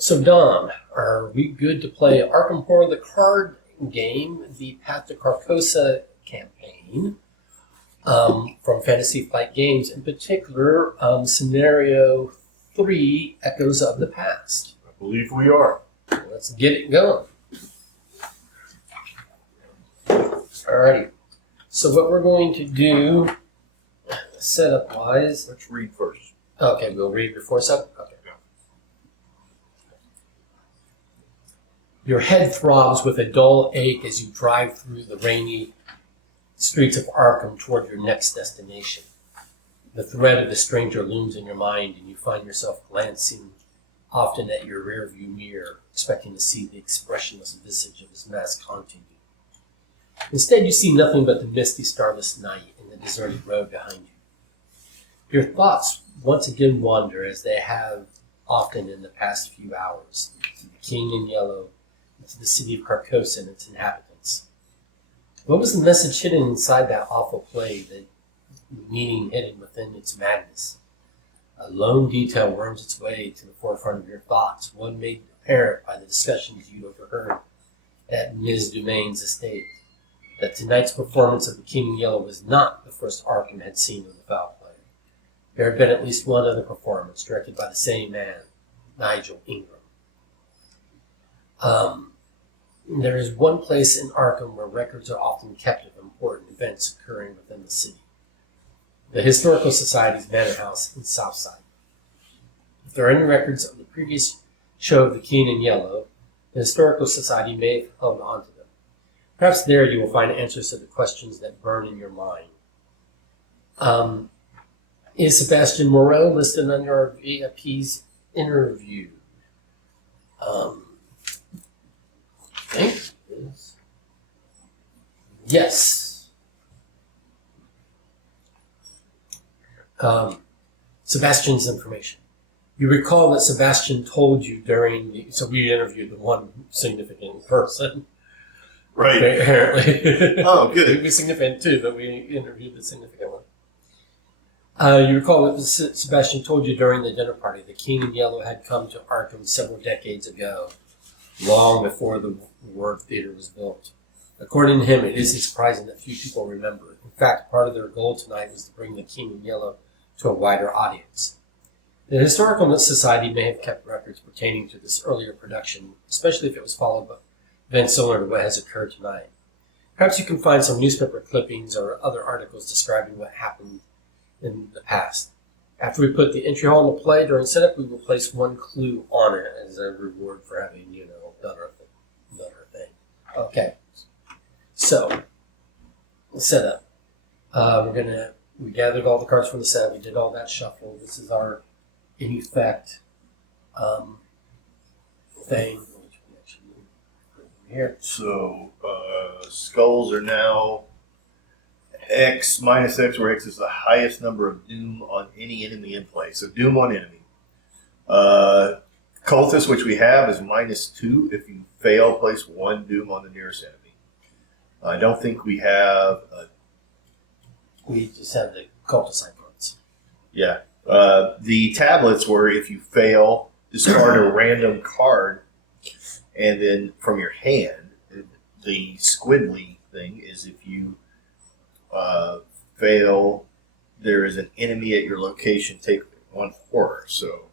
So, Dom, are we good to play Arkham Horror, the card game, the Path to Carcosa campaign from Fantasy Flight Games, in particular, Scenario 3, Echoes of the Past? I believe we are. Let's get it going. Alrighty. So what we're going to do, setup-wise... Let's read first. Okay, we'll read before setup? Okay. Your head throbs with a dull ache as you drive through the rainy streets of Arkham toward your next destination. The threat of the stranger looms in your mind, and you find yourself glancing often at your rearview mirror, expecting to see the expressionless visage of his mask haunting you. Instead, you see nothing but the misty, starless night and the deserted road behind you. Your thoughts once again wander, as they have often in the past few hours, to the King in Yellow, to the city of Carcosa and its inhabitants. What was the message hidden inside that awful play, the meaning hidden within its madness? A lone detail worms its way to the forefront of your thoughts, one made apparent by the discussions you overheard at Ms. Dumain's estate, that tonight's performance of the King in Yellow was not the first Arkham had seen of the foul play. There had been at least one other performance, directed by the same man, Nigel Ingram. There is one place in Arkham where records are often kept of important events occurring within the city. The Historical Society's Manor House in Southside. If there are any records of the previous show of the King in Yellow, the Historical Society may have held on to them. Perhaps there you will find answers to the questions that burn in your mind. Is Sebastian Moreau listed under our VIP's interview? I think it is. Yes. Sebastian's information. You recall that Sebastian told you so we interviewed the one significant person. Right. Apparently. Oh, good. He was significant too, but we interviewed the significant one. You recall that Sebastian told you during the dinner party the King in Yellow had come to Arkham several decades ago, long before the Ward Theater was built. According to him, it isn't surprising that few people remember it. In fact, part of their goal tonight was to bring the King in Yellow to a wider audience. The Historical Society may have kept records pertaining to this earlier production, especially if it was followed by events similar to what has occurred tonight. Perhaps you can find some newspaper clippings or other articles describing what happened in the past. After we put the entry hall in the play during setup, we will place one clue on it as a reward for having, done our thing. Okay. So, setup. We gathered all the cards from the set. We did all that shuffle. This is our, in effect, thing. Here. So, skulls are now X minus X, where X is the highest number of doom on any enemy in play. So, doom on enemy. Cultist, which we have, is -2. If you fail, place 1 doom on the nearest enemy. I don't think we have... We just have the cultist icons. Yeah. The tablets were, if you fail, discard a random card, and then from your hand. The squiddly thing is if you fail, there is an enemy at your location, take 1 horror. So,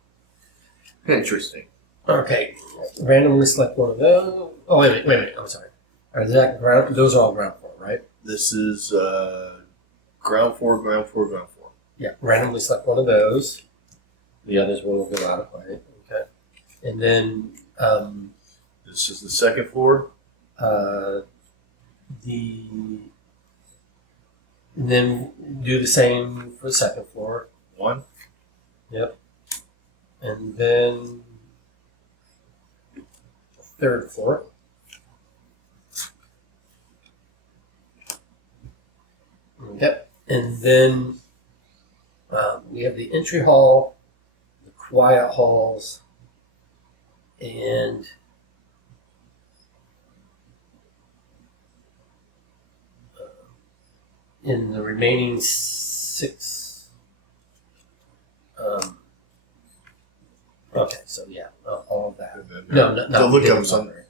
interesting. Okay. Randomly select one of those. Oh, wait a minute. I'm sorry. Those are all ground floor, right? This is ground floor, ground floor, ground floor. Yeah. Randomly select one of those. The others will go out of play. Okay. And then... this is the second floor. And then do the same for the second floor. 1. Yep. And then third floor. Yep. And then we have the entry hall, the quiet halls, and in the remaining 6. Okay, so yeah, all of that. No, not the hidden lookup's on library.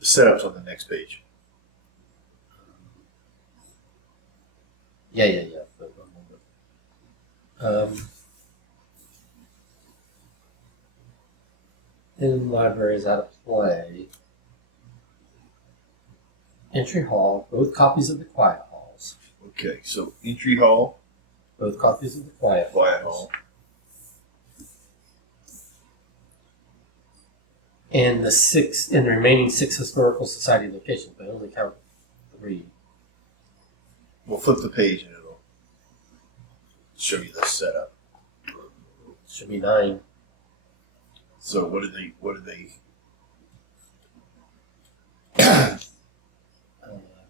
the setup's on the next page. Yeah. Hidden library is out of play. Entry hall, both copies of the quiet halls. Okay, so entry hall, Both copies of the quiet quiet halls. hall. And the remaining 6 historical society locations, but I only count 3. We'll flip the page and it'll show you the setup. Should be 9. So what do they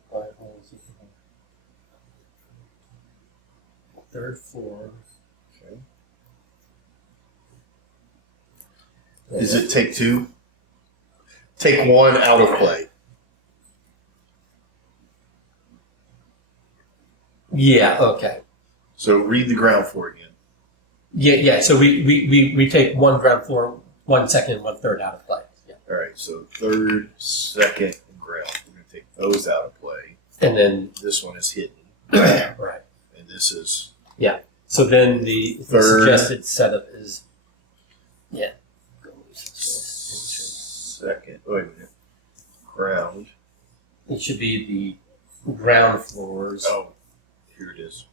Quiet halls. 3rd floor. okay. Is it take 2? Take 1 out of play. Yeah, okay. So read the ground floor again. Yeah. So we take 1 ground floor, 1 second, and 1/3 out of play. Yeah. All right, so 3rd, 2nd, and ground. We're going to take those out of play. And then This one is hidden, right. and this is So then the Third. suggested setup is second. Wait a minute. Ground. it should be the ground floors Oh, here it is.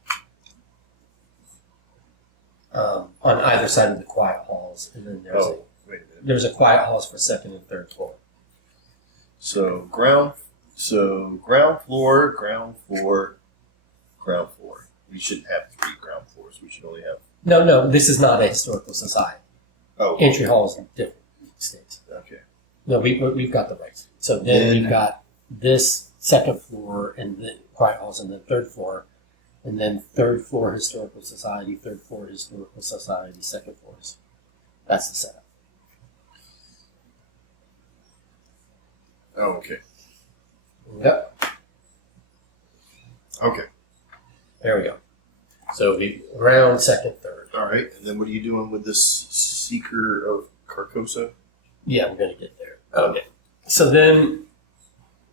on either side of the quiet halls, and then Wait a minute. there's a quiet halls for 2nd and 3rd floor. So ground floor, ground floor, ground floor. We shouldn't have 3 ground floors. We should only have. No, this is not a historical society. Oh, Entry halls are different states. okay. No, we've got the rights. So then we've got this 2nd floor and the quiet halls, and then 3rd floor, and then 3rd floor historical society, 3rd floor historical society, 2nd floors. That's the setup. Oh, okay. Yep. Okay. There we go. So the ground, 2nd, 3rd. All right. And then what are you doing with this Seeker of Carcosa? Yeah, I'm gonna get there. Okay. So then,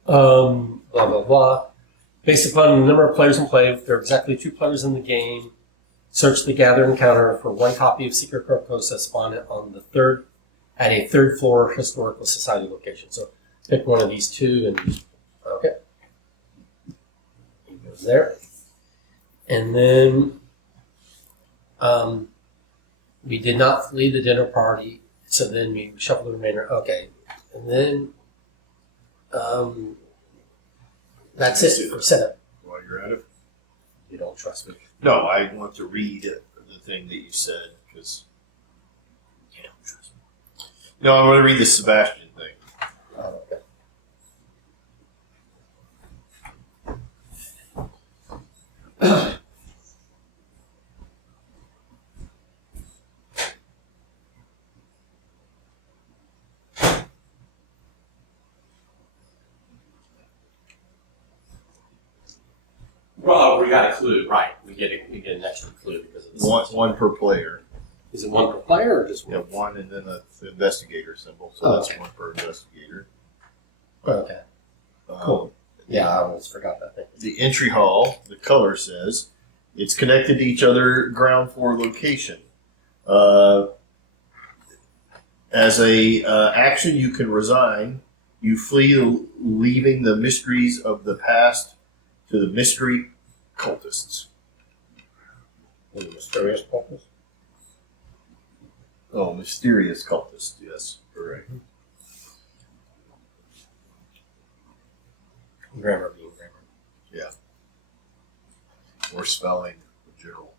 blah blah blah. Based upon the number of players in play, if there are exactly 2 players in the game, search the gather encounter for 1 copy of Seeker Carcosa, spawn it on the 3rd at a 3rd floor historical society location. So pick one of these 2 and okay. It goes there. And then we did not flee the dinner party, so then we shuffle the remainder. Okay. And then that's it for setup. While you're at it. You don't trust me. No, I want to read the thing that you said because You don't trust me. no, I want to read the Sebastian thing. Oh, okay. Well, we got a clue, right? We get an extra clue because of this. One per player. Is it 1 per player or just Yeah, 1 and then the investigator symbol. So Oh, that's okay. 1 per investigator. Okay. Cool. Yeah, I almost forgot that thing. The entry hall, the color says, it's connected to each other ground floor location. As a action, you can resign. You flee, leaving the mysteries of the past to the mystery cultists. The mysterious purpose. Oh, mysterious cultists. Yes, correct. Grammar being grammar. Or spelling in general.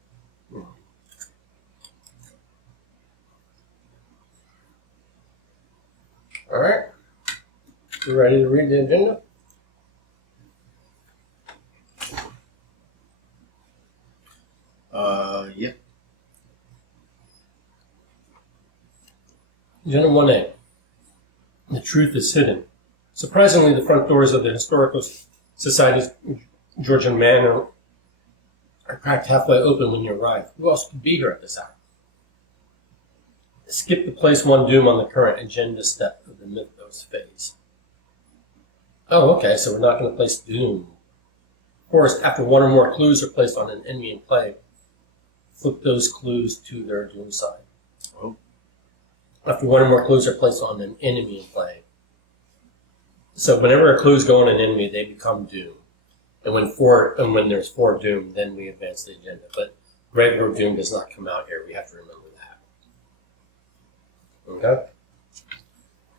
All right. You ready to read the agenda? Yeah. Agenda 1A. The truth is hidden. Surprisingly, the front doors of the Historical Society's Georgian Manor are cracked halfway open when you arrive. Who else could be here at this hour? Skip the place one doom on the current agenda step of the mythos phase. Oh, okay, so we're not going to place doom. First, after one or more clues are placed on an enemy in play, flip those clues to their doom side. Oh. After one or more clues are placed on an enemy in play. So whenever a clues go on an enemy, they become doom. And when there's 4 doom, then we advance the agenda. But regular doom does not come out here. We have to remember that. Okay?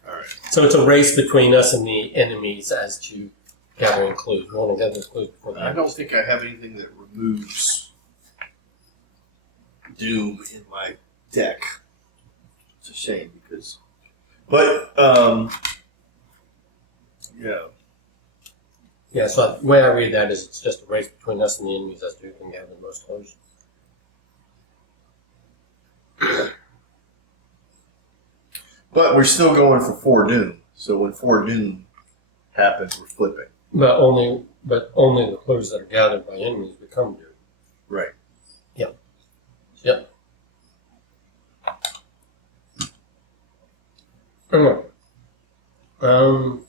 All right. So it's a race between us and the enemies as to gathering clues. We want to gather clues before the I don't think I have anything that removes doom in my deck. It's a shame because, but yeah. Yeah, so the way I read that is it's just a race between us and the enemies as to who can gather the most clues. But we're still going for 4 doom. So when 4 doom happens, we're flipping. But only the clues that are gathered by enemies become doom. Right. Yep. Anyway. And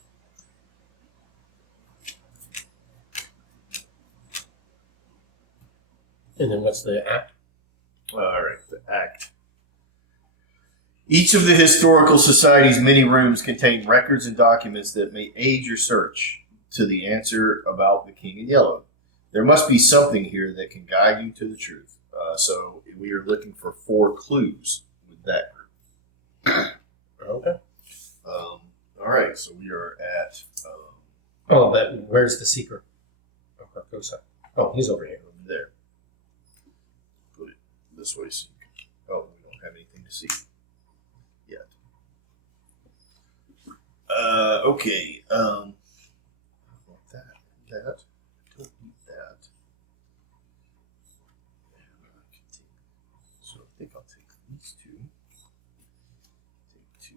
then what's the act? All right, the act. Each of the historical society's many rooms contain records and documents that may aid your search to the answer about the King in Yellow. There must be something here that can guide you to the truth. So we are looking for 4 clues with that group. Okay. All right, so we are at But where's the seeker? Oh, Carcosa. Oh, he's over here. over there. Put it this way so you can. Oh, we don't have anything to see yet. Okay. I want that. That. Don't need that. So I think I'll take these 2. Take 2.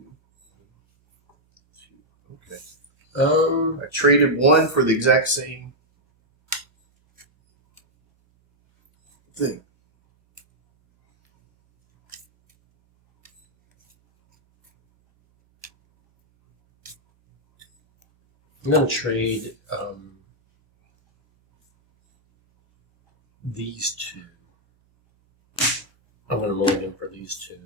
2. Okay. I traded 1 for the exact same thing. I'm going to trade these 2. I'm going to mulligan for these 2.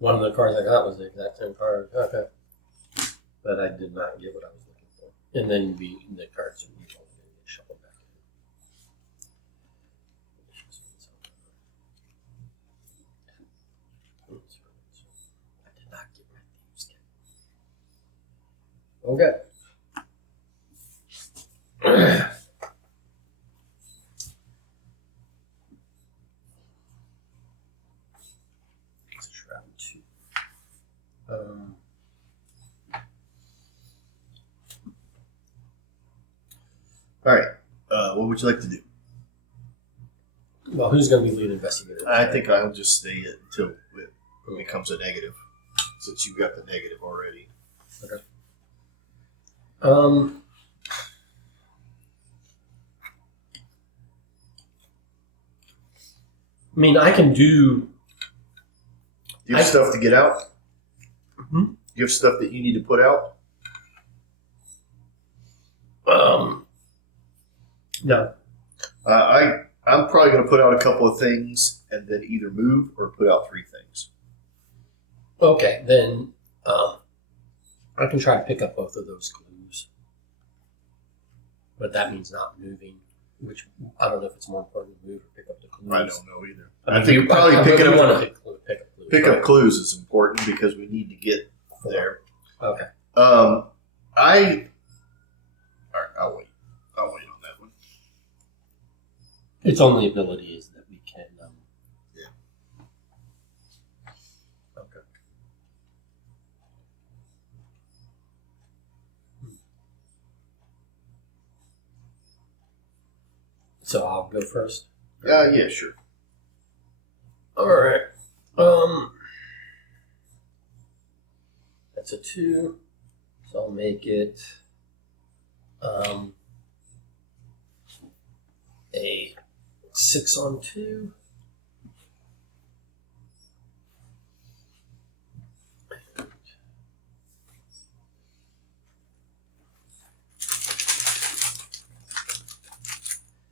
One of the cards I got was the exact same card. Okay. But I did not get what I was looking for. And then the cards are going to get shuffled back in. I did not get my thieves kit. Okay. It's shroud 2. All right. What would you like to do? Well, who's going to be lead investigator? I think I'll just stay until it becomes a negative, since you got the negative already. Okay. I mean, I can do. Do you have stuff to get out? Mm-hmm. Do you have stuff that you need to put out? No. I'm probably going to put out a couple of things and then either move or put out 3 things. Okay, then I can try to pick up both of those clues. But that means not moving, which I don't know if it's more important to move or pick up the clues. I don't know either. I think probably picking up clues. Pick up clues is important because we need to get there. Okay. All right, I'll wait. I'll wait on that one. Its only ability is that we can. Yeah. Okay. So I'll go first. Yeah, sure. All right. That's a 2. So I'll make it. a 6-on-2.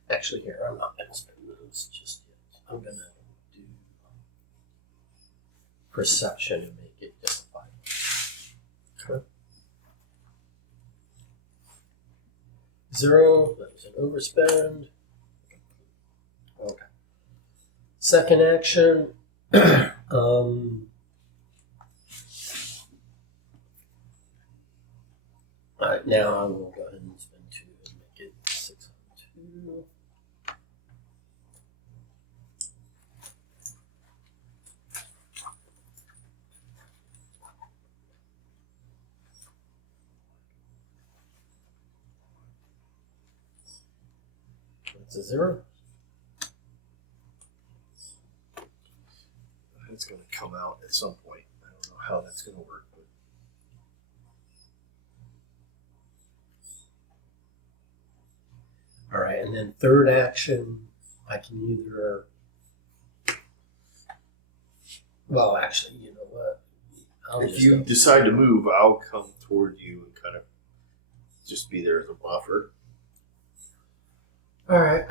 Actually, here, I'm not going to spend those just yet. I'm going to do perception and make it justified. Okay. 0, that was an overspend. Okay. Second action. Alright, now I will go ahead and spend 2 and make it 6-on-2. That's a 0. It's going to come out at some point. I don't know how that's going to work. But All right, and then third action, I can either. Well, actually, you know what? if you decide to move, I'll come toward you and kind of just be there as a buffer. All right.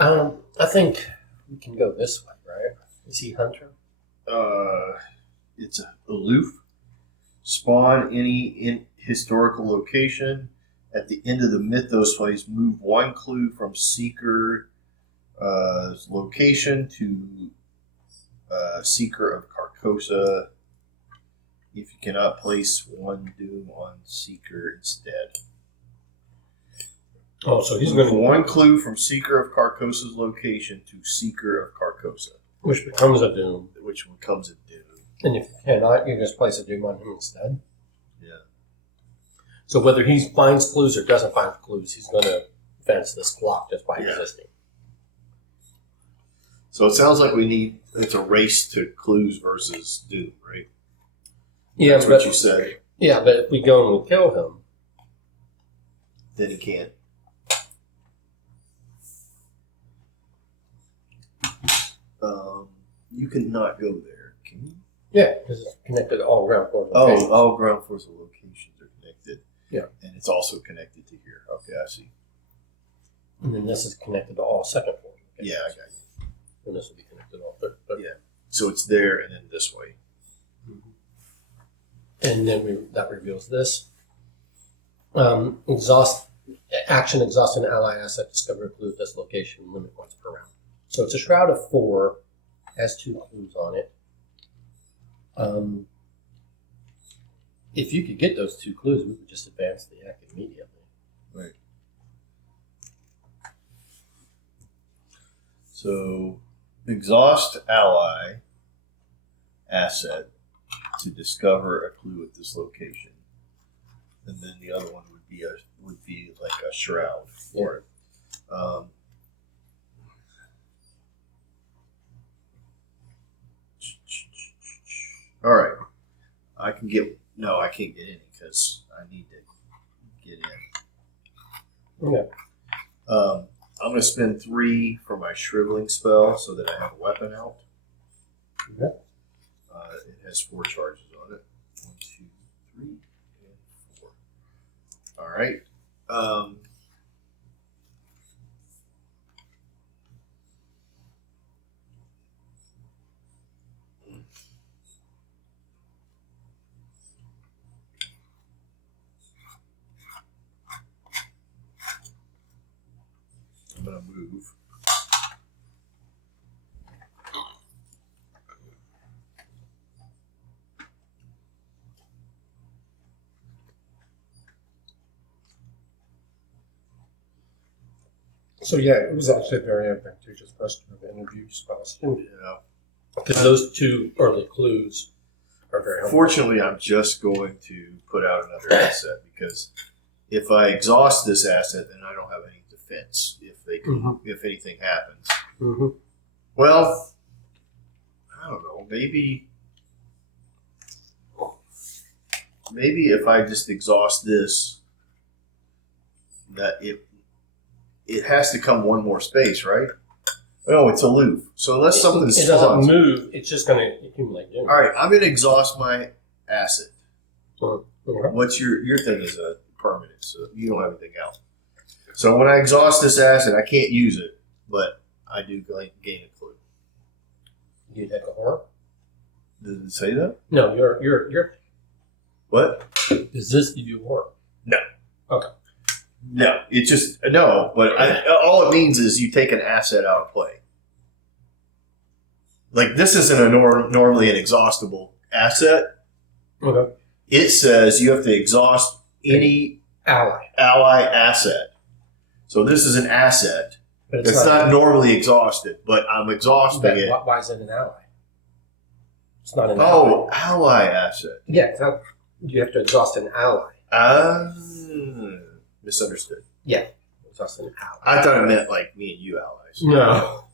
I think we can go this way, right? Is he hunter? It's aloof. Spawn any historical location. At the end of the mythos phase, move 1 clue from Seeker location to Seeker of Carcosa. If you cannot place 1 doom on Seeker instead. Oh, so he's going to 1 clue from Seeker of Carcosa's location to Seeker of Carcosa. which becomes a doom. Which becomes a doom. And if you cannot, you just place a doom on him instead. Yeah. So whether he finds clues or doesn't find clues, he's going to fence this block just by existing. So it sounds like it's a race to clues versus doom, right? Yeah, That's what you said. Yeah, but if we go and we kill him, Then he can't. You cannot go there, can you? yeah, because it's connected to all ground floor Oh, locations. all ground force locations are connected. Yeah. And it's also connected to here. Okay, I see. And then this is connected to all second floor locations. Yeah, I got you. And this will be connected to all third. But Yeah. So it's there and then this way. And then that reveals this. Action exhaust an ally asset, discover a clue at this location, limit once per round. So it's a shroud of 4, has 2 clues on it. If you could get those 2 clues, we would just advance the act immediately. Right. So exhaust ally asset to discover a clue at this location. And then the other one would be like a shroud for it. All right, I can't get in because I need to get in. Okay. I'm going to spend 3 for my shriveling spell so that I have a weapon out. Okay. It has 4 charges on it. 1, 2, 3, and 4. All right. I'm going to move. So yeah, it was actually very advantageous for us to have interview spells. Yeah. Because those 2 early clues are very helpful. Fortunately, I'm just going to put out another asset because if I exhaust this asset, then I don't have any defense if anything happens. Mm-hmm. Well, I don't know. Maybe if I just exhaust this, that it has to come 1 more space, right? No, it's aloof. So unless something It doesn't spawns. move. It's just going to accumulate doom. All right, I'm going to exhaust my acid. Okay. What's your thing is a permanent, so you don't have anything else. So when I exhaust this acid, I can't use it, but I do gain a clue. You take a horror? Does it say that? No, you're. What? Does this give you horror? No. Okay. No, it's just no. But all it means is you take an asset out of play. Like this isn't a normally an exhaustible asset. Okay. It says you have to exhaust any ally asset. So this is an asset. But It's not normally exhausted, but I'm exhausting it. Why is it an ally? It's not an ally. Oh, ally asset. Yeah, it's not, you have to exhaust an ally. Misunderstood. Yeah, exhaust an ally. I thought it meant like me and you allies. No.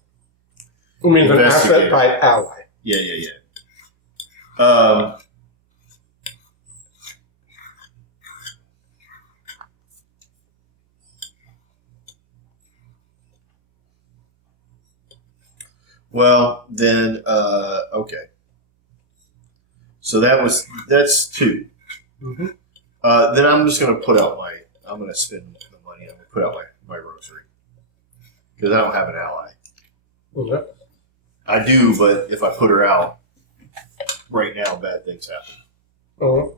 It means an asset type ally. Yeah. Well, then, okay. So that's two. Mm-hmm. Then I'm just going to I'm going to spend the money. I'm going to put out my rosary. Because I don't have an ally. Okay. I do, but if I put her out right now, bad things happen. Uh-huh.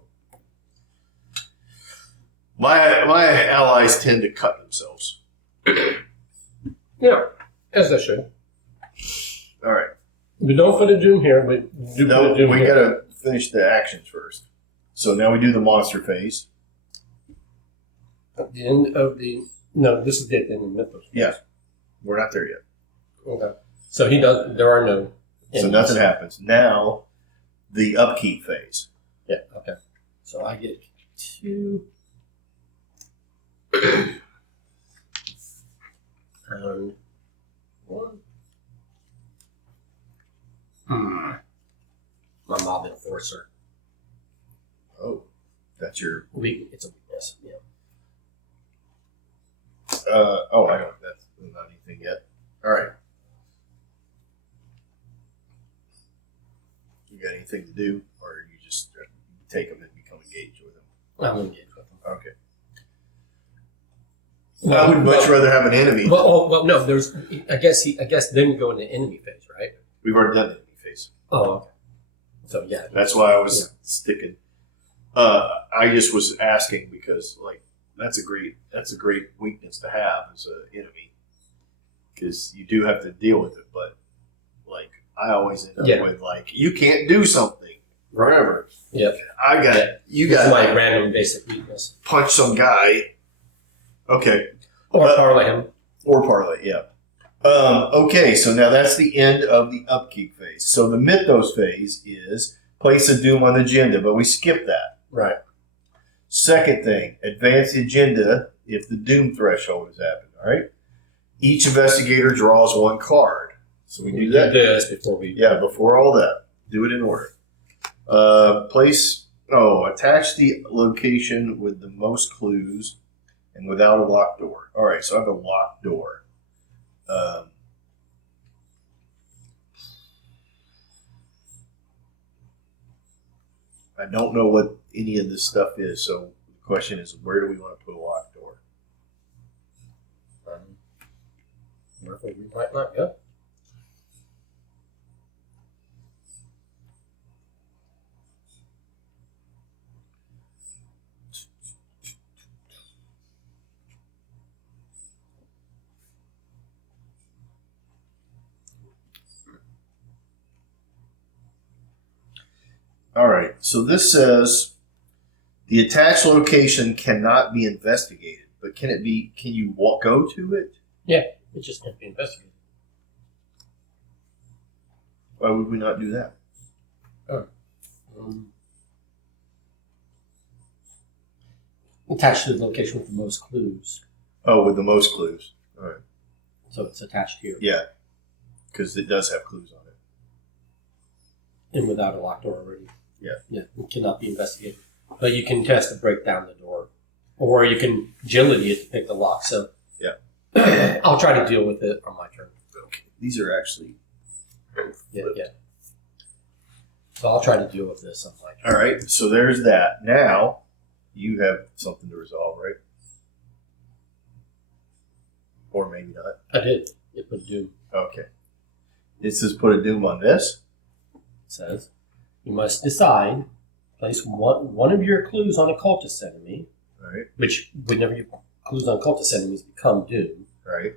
My allies tend to cut themselves. Yeah, as they should. All right. We don't put a doom here, but do No, put a doom we here. got to finish the actions first. So now we do the monster phase. At the end of the... No, this is the end of the mythos. Yeah. We're not there yet. Okay. So he does... There are no... So enemies. nothing happens. Now, the upkeep phase. Yeah, okay. So I get 2... and 1. My mob enforcer. Oh, that's your... It's a weakness, yeah. I don't... That's not anything yet. All right. You got anything to do? Or you just take them and become engaged with them? I'm engaged with them. Okay. I would much rather have an enemy. Well, no. There's. I guess then you go into enemy phase, right? We've already done the enemy phase. Oh, okay. So yeah. That's why I was sticking. I just was asking because that's a great weakness to have as an enemy because you do have to deal with it. But I always end up with you can't do something forever. Yep. You got my random basic weakness. Punch some guy. Okay. Or parlay him. Or parlay, yeah. Okay, so now that's the end of the upkeep phase. So the mythos phase is place a doom on the agenda, but we skip that. Right. Second thing, advance the agenda if the doom threshold has happened, all right? Each investigator draws 1 card. So we do that. Do this before we... Yeah, before all that. Do it in order. Attach the location with the most clues and without a locked door. All right, so I have a locked door. I don't know what any of this stuff is, so the question is, where do we want to put a locked door? We might not go. All right, so this says the attached location cannot be investigated, but can you go to it? Yeah, it just can't be investigated. Why would we not do that? Attached to the location with the most clues. Oh, with the most clues. All right. So it's attached here. Yeah, because it does have clues on it. And without a locked door already. Yeah. Yeah, it cannot be investigated. But you can test to break down the door. Or you can agility it to pick the lock. So yeah. I'll try to deal with it on my turn. Okay. These are actually Yeah. So I'll try to deal with this. I'm like, all right. So there's that. Now you have something to resolve, right? Or maybe not. I did. It put doom. Okay. It says put a doom on this. It says you must decide. Place one of your clues on a cultist enemy, All right. which whenever you clues on cultist enemies become doom, All right.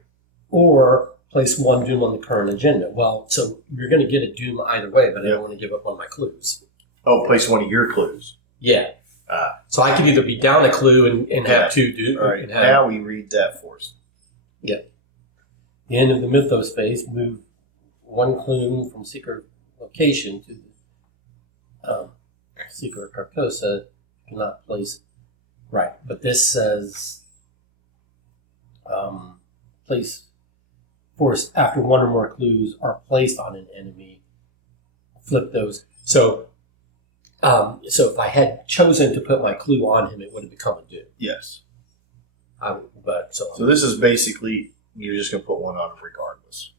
or place one doom on the current agenda. Well, so you're going to get a doom either way, but I Yep. don't want to give up on my clues. Oh, place one of your clues. Yeah. Ah. So I could either be down a clue and Yeah. have two doom. All right. And have Now we read that for us. the end of the mythos phase, move one clue from secret location to the secret Carcosa. Cannot place. Right, but this says place force after one or more clues are placed on an enemy. Flip those. So if I had chosen to put my clue on him, it would have become a doom. Yes. So So this is basically you're just going to put one on him regardless.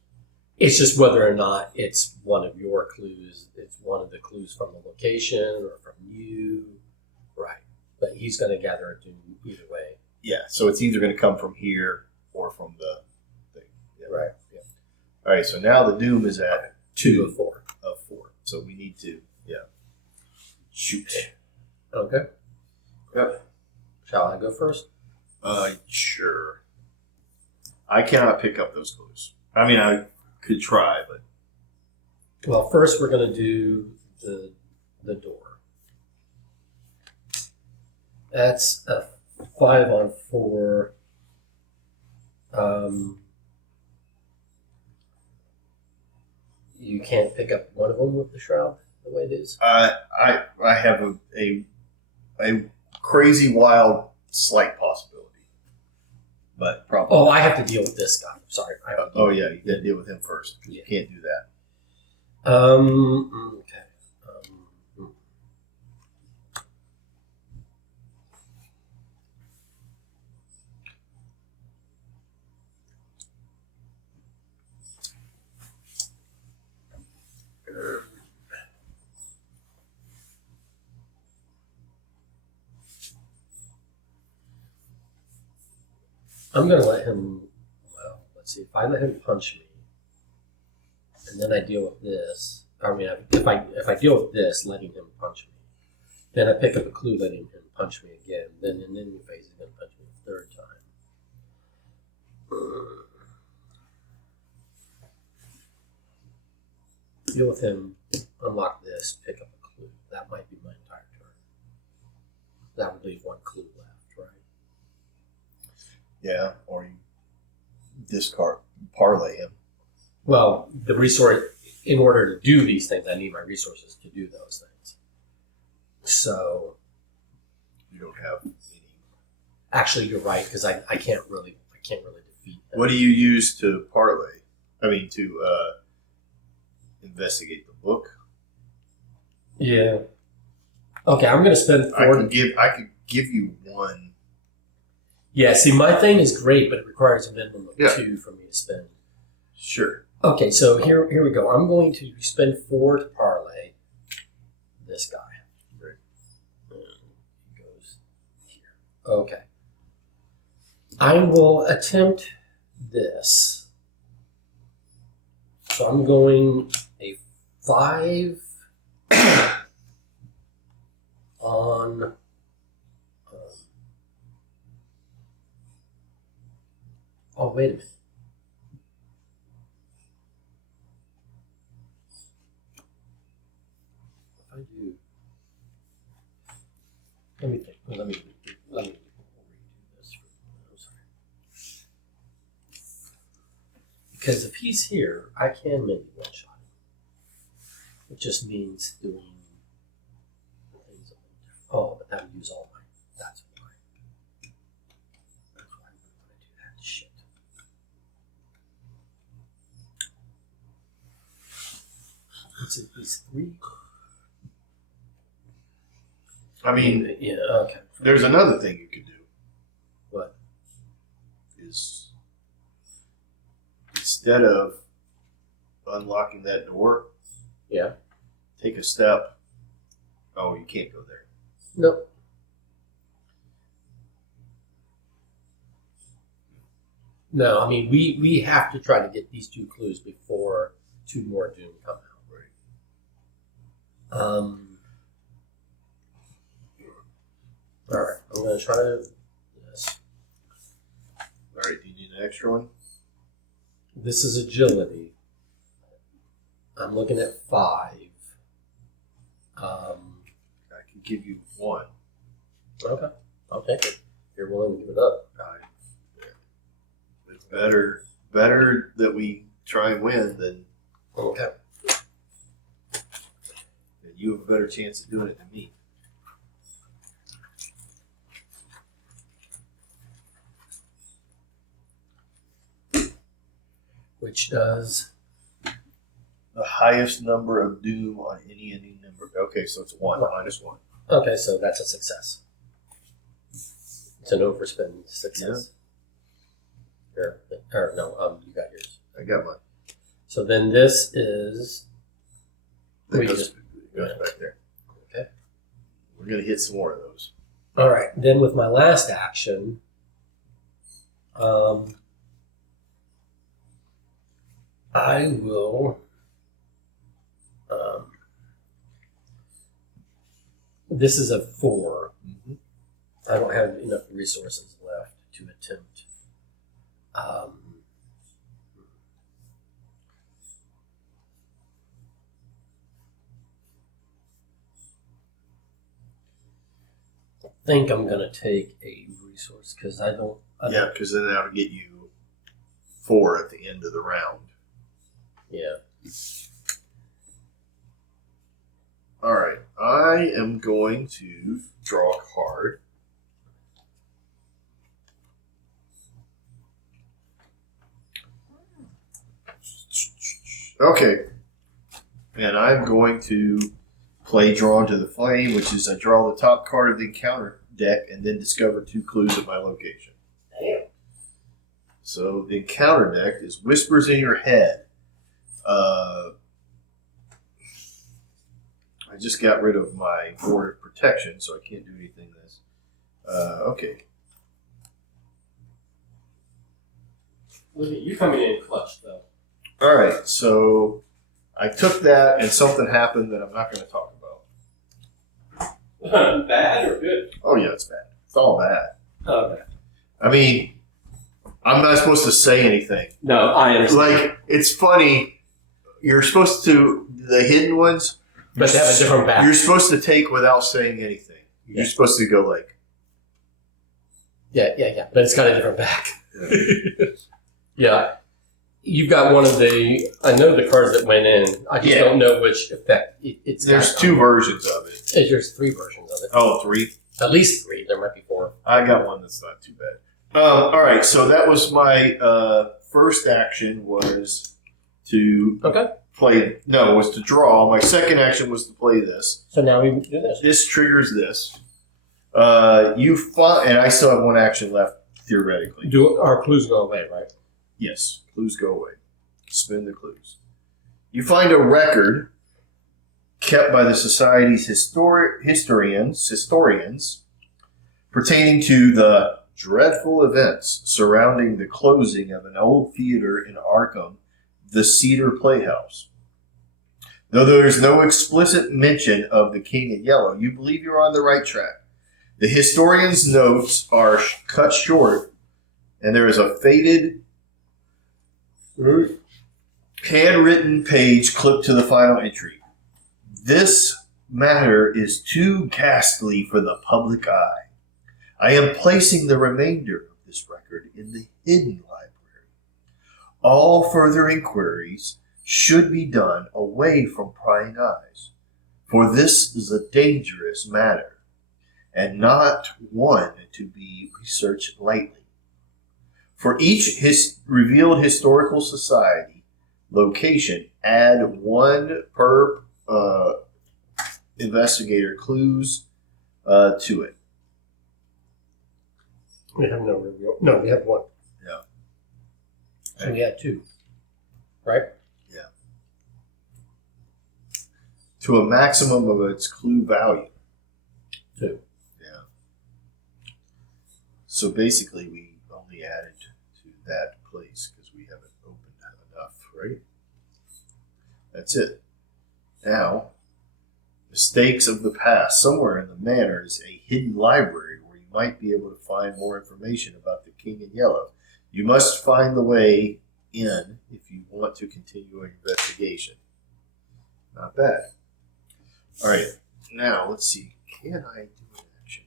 it's just whether or not it's one of your clues. It's one of the clues from the location or from you. Right. But he's going to gather a doom either way. Yeah. So it's either going to come from here or from the thing. Yeah. Right. Yeah. All right. So now the doom is at 2 of 4. of 4. So we need to, shoot. Okay. Yep. Shall I go first? Sure. I cannot pick up those clues. I mean, I could try, but Well, first we're going to do the door. That's a 5 on 4. You can't pick up one of them with the shroud the way it is. I have a crazy, wild, slight possibility, but probably. Oh, I have to deal with this guy. Sorry. I have to deal Oh with yeah, you got to deal with him first. 'Cause Yeah. You can't do that. Okay. I'm going to let him, well, let's see, if I let him punch me, and then I deal with this, I mean, if I deal with this, letting him punch me, then I pick up a clue letting him punch me again, then in the enemy phase he's going to punch me a third time. Deal with him, unlock this, pick up a clue. That might be my entire turn. That would leave one clue left, right? Yeah, or you discard, parlay him. Well, the resource, in order to do these things, I need my resources to do those things. So, You don't have any. actually, you're right because I can't really defeat him. What do you use to parlay? I mean, to investigate the book. Yeah. Okay, I'm going to spend I 4. could give you one. Yeah. See, my thing is great, but it requires a minimum of Yeah. 2 for me to spend. Sure. Okay, so here we go. I'm going to spend 4 to parlay this guy. Right. He goes here. Okay. I will attempt this. So I'm going a 5 on. Oh, wait a minute. If I do. Let me think. Let me redo this. I'm sorry. Because if he's here, I can maybe one shot him. It just means doing things a little different. Oh, but that would use all my. That's why. That's why I'm going to do that. Shit. It's 3. I mean, Yeah. Okay. there's another thing you could do. What? Is instead of unlocking that door. Yeah. Take a step. Oh, you can't go there. Nope. No, I mean, we have to try to get these 2 clues before 2 more Doom come out. Right. All right, I'm going to try this. All right, do you need an extra one? This is agility. I'm looking at 5. I can give you 1. Okay, I'll take it. If you're willing to give it up. It's better that we try and win than Okay. you have a better chance of doing it than me. Which does The highest number of doom on any ending number. Okay, so it's 1 minus 1. okay, so that's a success. It's an overspend success. Here, or no, you got yours. I got mine. So then this is It we goes, just it goes back there. okay. We're gonna hit some more of those. All right. Then with my last action, I will. This is a 4. Mm-hmm. I don't have enough resources left to attempt. I think I'm gonna take a resource because I don't. Yeah, because then that'll get you 4 at the end of the round. Yeah. All right, I am going to draw a card. Okay, and I'm going to play Drawn to the Flame, which is I draw the top card of the encounter deck and then discover 2 clues at my location. Damn. So the encounter deck is Whispers in Your Head. I just got rid of my board of protection, so I can't do anything this. Okay. Look at you coming in clutch, though. All right, so I took that and something happened that I'm not going to talk about. Bad or good? Oh, yeah, it's bad. It's all bad. Okay. I mean, I'm not supposed to say anything. No, I understand. Like, it's funny. You're supposed to, the hidden ones, But they have a different back. you're supposed to take without saying anything. You're supposed to go like, Yeah. But it's got a different back. yeah. Yeah. You've got one of the. I know the cards that went in. I just don't know which effect it's got. There's 2 versions of it. There's 3 versions of it. Oh, 3? At least 3. There might be 4. I got one that's not too bad. All right, so that was my first action was to Okay. play. No, was to draw. My second action was to play this. So now we do this. This triggers this. And I still have 1 action left theoretically. Do our clues go away, right? Yes, clues go away. Spin the clues. You find a record kept by the Society's historians pertaining to the dreadful events surrounding the closing of an old theater in Arkham, the Cedar Playhouse. Though there is no explicit mention of the King in Yellow, you believe you're on the right track. The historian's notes are cut short, and there is a faded handwritten page clipped to the final entry. This matter is too ghastly for the public eye. I am placing the remainder of this record in the hidden library. All further inquiries should be done away from prying eyes, for this is a dangerous matter, and not one to be researched lightly. For each revealed historical society location, add 1 per investigator clues to it. We have no reveal. No, we have 1. Yeah. So we had 2. Right? Yeah. to a maximum of its clue value. 2. Yeah. So basically, we only added to that place because we haven't opened enough, right? That's it. Now, mistakes of the past. Somewhere in the manor is a hidden library where you might be able to find more information about the King in Yellow. You must find the way in if you want to continue your investigation. Not bad. All right. Now, let's see. Can I do an action?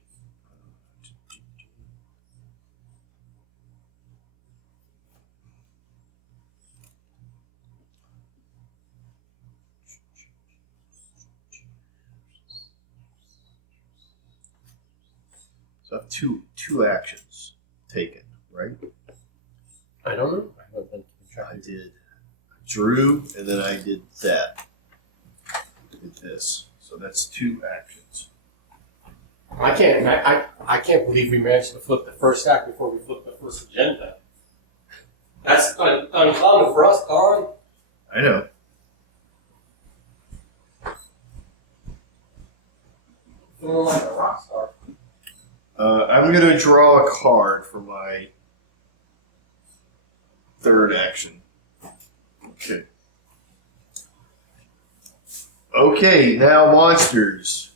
So I have two actions taken, right? I don't know. I haven't been keeping track. I drew, and then I did that. Did this. So that's 2 actions. I can't believe we managed to flip the first act before we flipped the first agenda. That's uncommon for us, Carl. I know. Feeling like a rock star. I'm going to draw a card for my 3rd action. Okay. Okay, now monsters.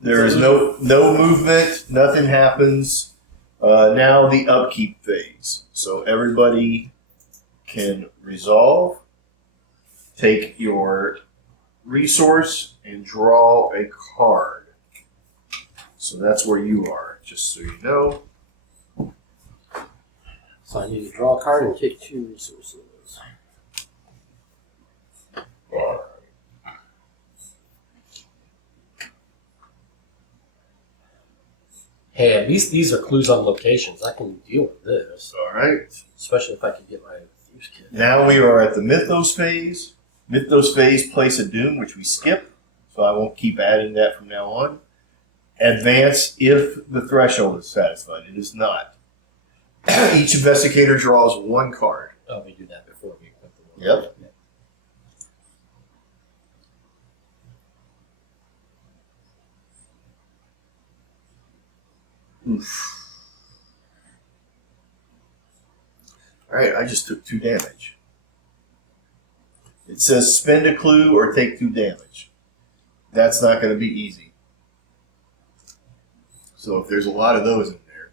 There is no movement. Nothing happens. Now the upkeep phase. So everybody can resolve, take your resource, and draw a card. So that's where you are, just so you know. So I need to draw a card and take 2 resources. Hey, at least these are clues on locations. I can deal with this. All right. Especially if I can get my thieves kit. Now we are at the Mythos phase. Mythos phase, place a doom, which we skip. So I won't keep adding that from now on. Advance if the threshold is satisfied. It is not. Each investigator draws 1 card. Oh, we do that before we equip the one. Yep. Oof. Alright, I just took 2 damage. It says spend a clue or take 2 damage. That's not going to be easy. So if there's a lot of those in there.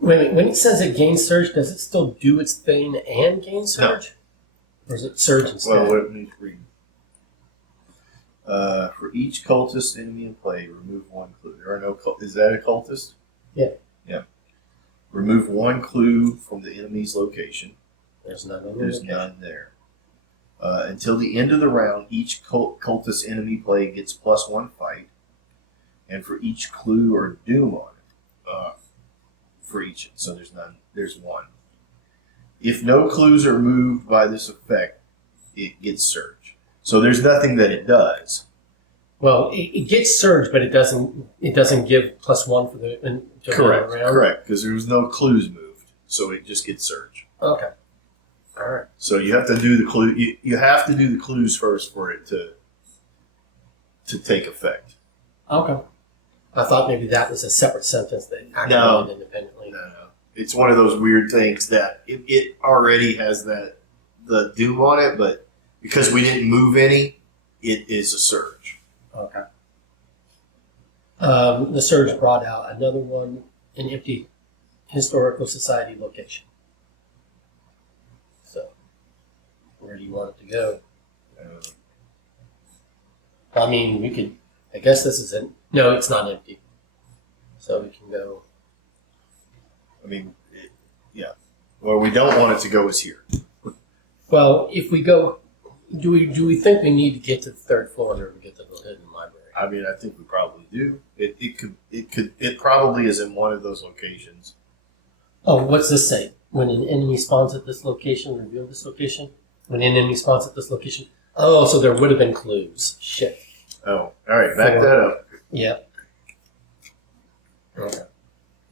Wait, when it says it gains surge, does it still do its thing and gain surge? Or is it surge instead? Well, let me read. For each cultist enemy in play, remove 1 clue. There are no is that a cultist? Yeah. Yeah. Remove 1 clue from the enemy's location. There's none on There's none there. Until the end of the round, each cultist enemy play gets +1 fight, and for each clue or doom on it, for each, so there's none. There's 1. If no clues are moved by this effect, it gets surge. So there's nothing that it does. Well, it gets surge, but it doesn't give +1 for the round. Correct, because there was no clues moved, so it just gets surge. Okay. All right. So you have to do the clue. You have to do the clues first for it to take effect. Okay. I thought maybe that was a separate sentence that activated independently. No. It's one of those weird things that it already has the doom on it, but because we didn't move any, it is a surge. Okay. The surge brought out another one, an empty historical society location. So, where do you want it to go? I mean, we could. I guess this is it. No, it's not empty. So we can go. I mean, yeah. Where we don't want it to go is here. Well, if we go, do we think we need to get to the 3rd floor in order to get to the hidden library? I mean, I think we probably do. It probably is in one of those locations. Oh, what's this say? When an enemy spawns at this location, reveal this location. When an enemy spawns at this location. Oh, so there would have been clues. Shit. Oh, all right. Back that up. Yep. Okay.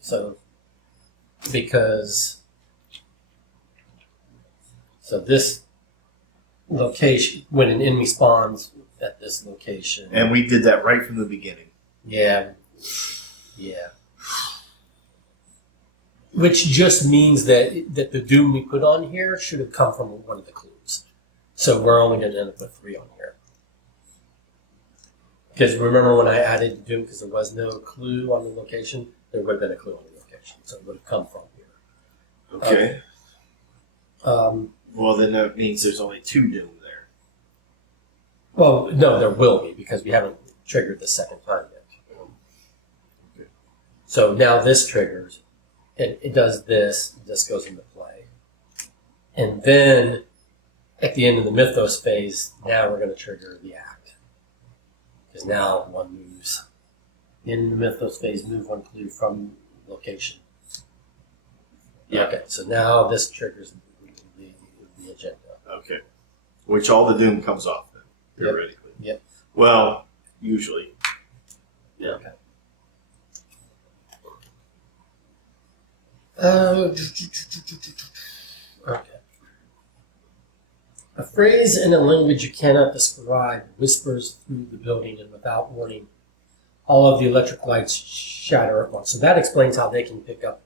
So, because So this location, when an enemy spawns at this location. And we did that right from the beginning. Yeah. Which just means that the doom we put on here should have come from one of the clues. So we're only going to end up with 3 on here. Because remember when I added doom, because there was no clue on the location, there would have been a clue on the location. So it would have come from here. Okay. Well, then that means there's only 2 doom there. Well, no, there will be, because we haven't triggered the second time yet. Okay. So now this triggers. It does this. This goes into play. And then at the end of the mythos phase, now we're going to trigger the act. Because now one moves. In the mythos phase, move 1 clue from location. Yeah. Okay, so now this triggers the agenda. Okay. Which all the doom comes off then, theoretically. Yep. Well, usually. Yeah. Okay. Okay. A phrase in a language you cannot describe whispers through the building, and without warning, all of the electric lights shatter at once. So that explains how they can pick up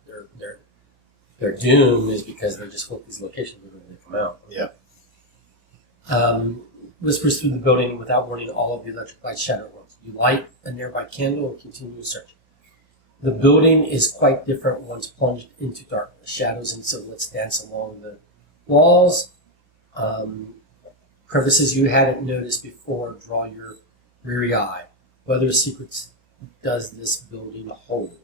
their doom, is because they just flip these locations when they come out. Yeah. Whispers through the building, and without warning, all of the electric lights shatter at once. You light a nearby candle and continue searching. The building is quite different once plunged into darkness. Shadows and silhouettes dance along the walls. Crevices you hadn't noticed before draw your weary eye. What other secrets does this building hold?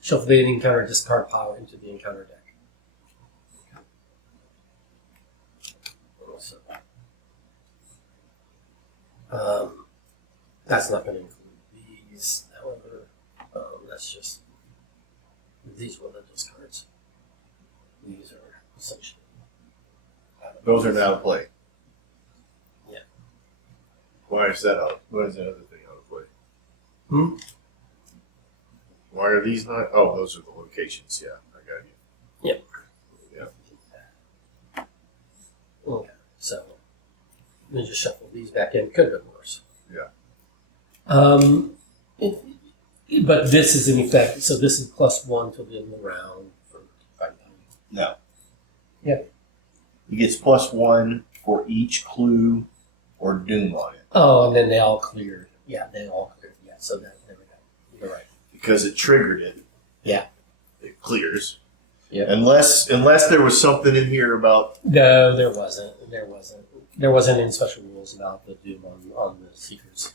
Shuffle the encounter, discard pile into the encounter deck. That's not going to include these, however. That's just, these were the discards. These are essentially. Those are now in play. Yeah. Why is that out? Why is that other thing out of play? Hmm? Why are these not? Oh, those are the locations. Yeah, I got you. Yep. Yeah. Okay, so let me just shuffle these back in. Could have been worse. Yeah. But this is in effect, so this is +1 till the end of the round for fighting. No. Yeah. He gets +1 for each clue or doom on it. Oh, and then they all cleared. Yeah, they all cleared. Yeah, so there we go. You're right. Because it triggered it. Yeah. It clears. Yep. Unless there was something in here about. No, there wasn't. There wasn't any special rules about the doom on the seekers.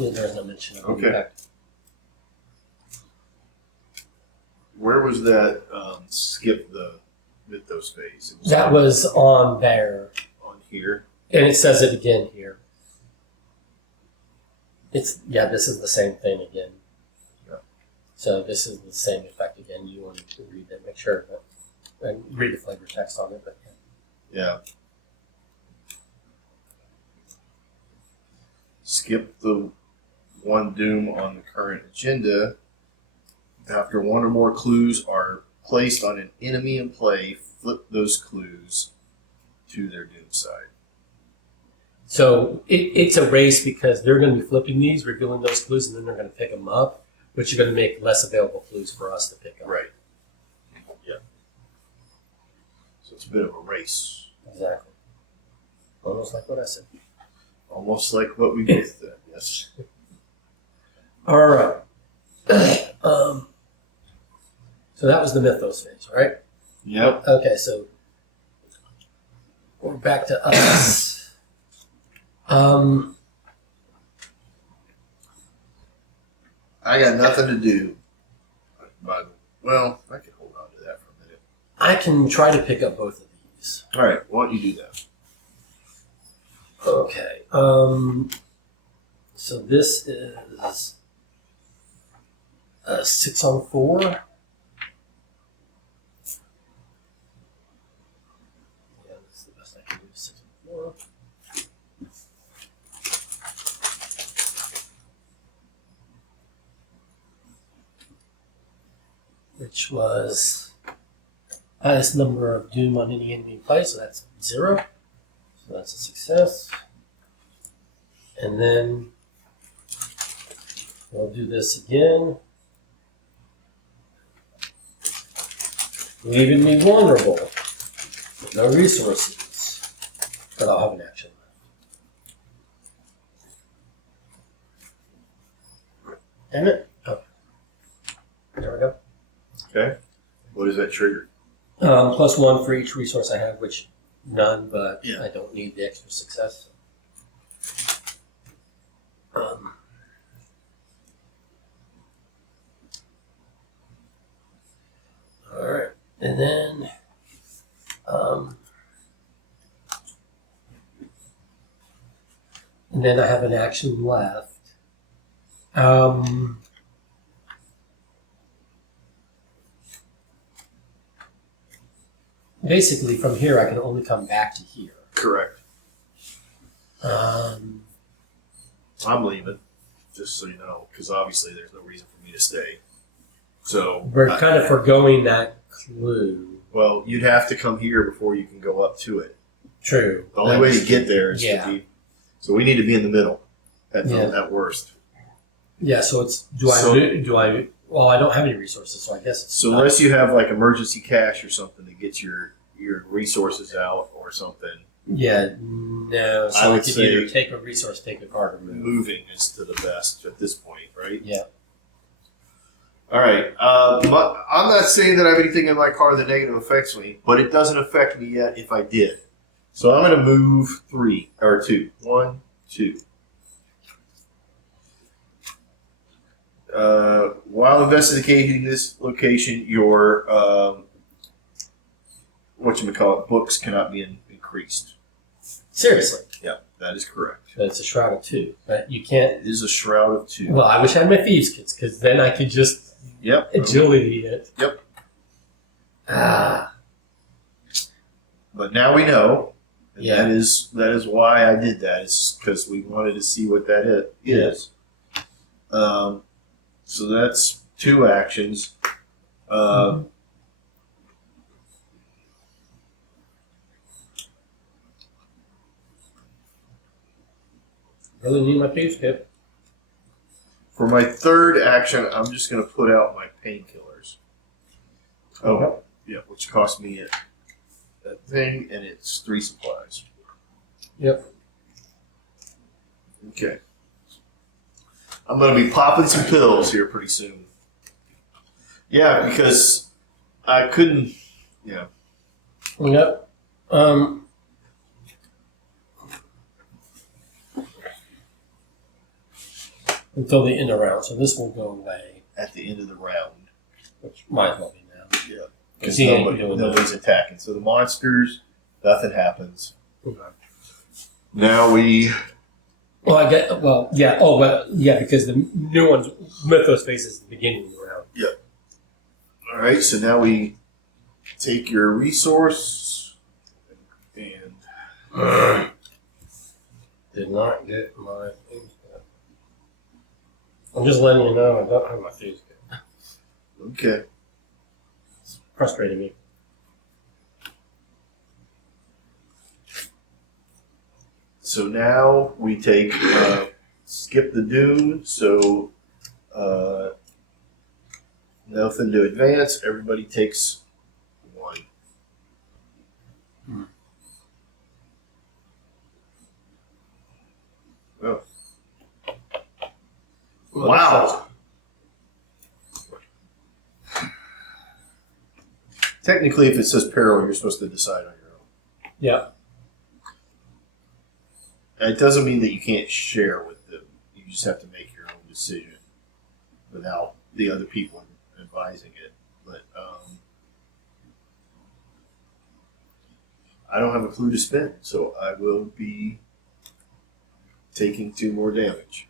Yeah, there was no mention of Okay. impact. Where was that skip the mythos phase? It was That was on there, on here. and it says it again here. This is the same thing again. Yeah. So this is the same effect again. You want to read it, make sure that, and read the flavor text on it, but Yeah. Skip the 1 doom on the current agenda. After 1 or more clues are placed on an enemy in play, flip those clues to their doom side. So it's a race because they're going to be flipping these, revealing those clues, and then they're going to pick them up, which are going to make less available clues for us to pick up. Right. Yeah. So it's a bit of a race. Exactly. Almost like what I said. Almost like what we both did, yes. All right. So that was the mythos phase, right? Yep. Okay, so we're back to us. I got nothing to do. Well, I can hold on to that for a minute. I can try to pick up both of these. All right, why don't you do that? Okay. So this is a 6 on 4. Yeah, that's the best I can do. 6 on 4. Which was Highest number of doom on any enemy in play, so that's 0. So that's a success. And then we'll do this again. Leaving me vulnerable. With no resources. But I'll have an action left. Damn it. Oh. There we go. Okay. What does that trigger? +1 for each resource I have, which none, but Yeah. I don't need the extra success. All right, and then I have an action left. Basically, from here, I can only come back to here. Correct. Um, I'm leaving, just so you know, because obviously there's no reason for me to stay. So we're kind of foregoing that clue. Well, you'd have to come here before you can go up to it. True. The only way to get there is Yeah. to be. So we need to be in the middle, at Yeah. at worst. Yeah. So it's Well, I don't have any resources, so I guess it's So unless you have like emergency cash or something to get your resources out or something, Yeah, no. So I I would could say either take a resource, take a card, or move. moving is to the best at this point, right? Yeah. All right. I'm not saying that I have anything in my car that negative affects me, but it doesn't affect me yet if I did. So I'm going to move 3 or 2. 1, 2. While investigating this location, your books cannot be increased. Seriously. Yeah, that is correct. But it's a shroud of 2. But you can't. It is a shroud of 2. Well, I wish I had my thieves' kits, because then I could just Yep. agility it. Yep. Ah. But now we know. And Yeah. that is why I did that. It's because we wanted to see what that is. So that's 2 actions. Really need my thieves' kit. For my 3rd action, I'm just going to put out my painkillers. Oh, yeah, which cost me that thing, and it's 3 supplies. Yep. Okay. I'm going to be popping some pills here pretty soon. Yeah, because I couldn't. Yeah. Yep. Until the end of the round, so this will go away, At the end of the round. which might as well be now. Yeah. Because Because nobody's attacking. So the monsters, nothing happens. Okay. Now we. Well, I get. Well, yeah. Oh, well, yeah. Because the new one's Mythos faces at the beginning of the round. All right, so now we take your resource and. Did not get my things yet. I'm just letting you know I don't have my things yet. Okay. It's frustrating me. So now we take skip the doom. So nothing to advance. Everybody takes 1. Oh. Wow. Technically, if it says peril, you're supposed to decide on your own. Yeah. It doesn't mean that you can't share with them. You just have to make your own decision without the other people advising it. But I don't have a clue to spend, so I will be taking 2 more damage.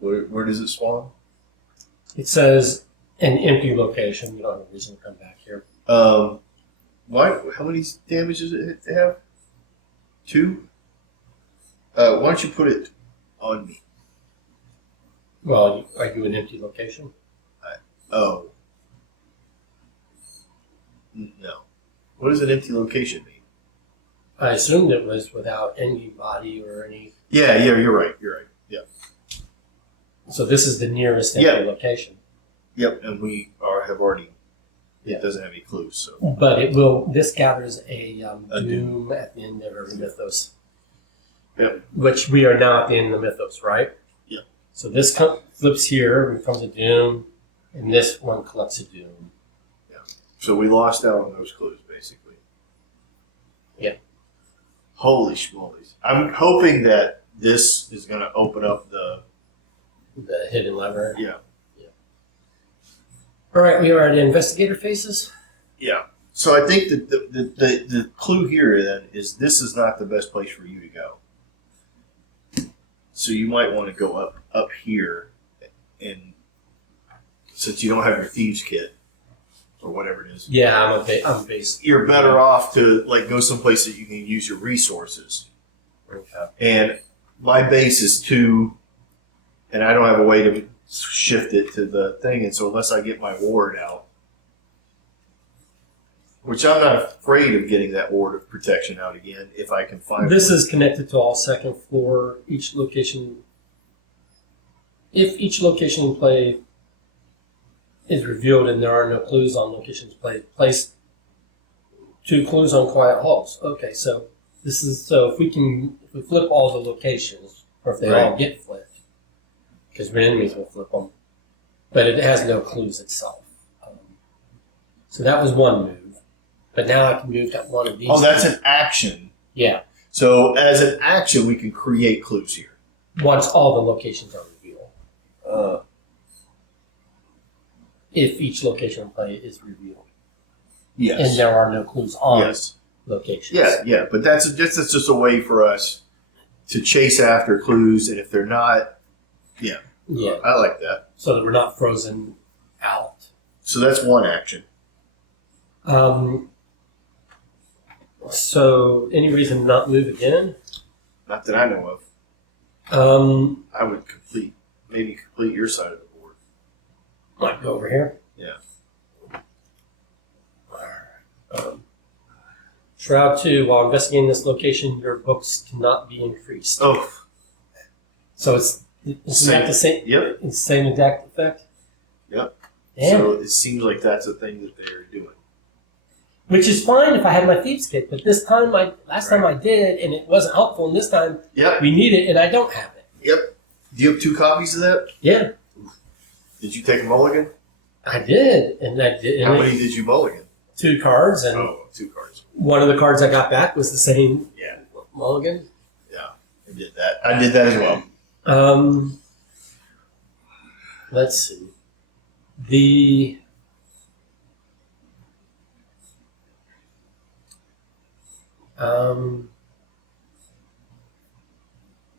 Where does it spawn? It says an empty location. You don't have a reason to come back here. Why? How many damage does it have? 2? Why don't you put it on me? Well, are you an empty location? Oh. No. What does an empty location mean? I assumed it was without anybody or any. Yeah, you're right. Yeah. So this is the nearest empty location. Yep, and we have already. Yeah. It doesn't have any clues, so. But it will. This gathers a doom at the end of every mythos. Yep. Which we are now at the end of the mythos, right? Yep. So this flips here, becomes a doom, and this one collects a doom. Yeah. So we lost out on those clues, basically. Yeah. Holy schmolies! I'm hoping that this is going to open up the hidden lever. Yeah. All right, we are at investigator phases. Yeah. So I think that the clue here then is this is not the best place for you to go. So you might want to go up here, and since you don't have your thieves kit or whatever it is, Yeah, I'm based. you're better off to like go someplace that you can use your resources. Okay. And my base is 2, and I don't have a way to shift it to the thing, and so unless I get my ward out, which I'm not afraid of getting that ward of protection out again if I can find This one. is connected to all second floor. Each location, if each location in play is revealed and there are no clues on locations played, place 2 clues on quiet halls. Okay, so this is if we flip all the locations, or if they all get flipped, because enemies will flip them, but it has no clues itself. So that was one move. But now I can move to one of these. Oh, that's an action. Yeah. So as an action, we can create clues here. Once all the locations are revealed. If each location in play is revealed. Yes. And there are no clues on Yes. locations. Yeah. But that's just a way for us to chase after clues, and if they're not, Yeah. I like that. So that we're not frozen out. So that's one action. So any reason to not move again? Not that I know of. I would maybe complete your side of the board. Might go over here. Yeah. Shroud 2, while investigating this location, your books cannot be increased. Oh. So isn't that the same? Yep. It's the same exact effect? Yep. Damn. So it seems like that's a thing that they're doing. Which is fine if I had my thieves kit, but last time I did, and it wasn't helpful, and this time Yep. we need it, and I don't have it. Yep. Do you have 2 copies of that? Yeah, Did you take a mulligan? I did, and I did. How many did you mulligan? 2 cards, and 2 cards. one of the cards I got back was the same Yeah. mulligan. Yeah. I did that. I did that as well. Let's see.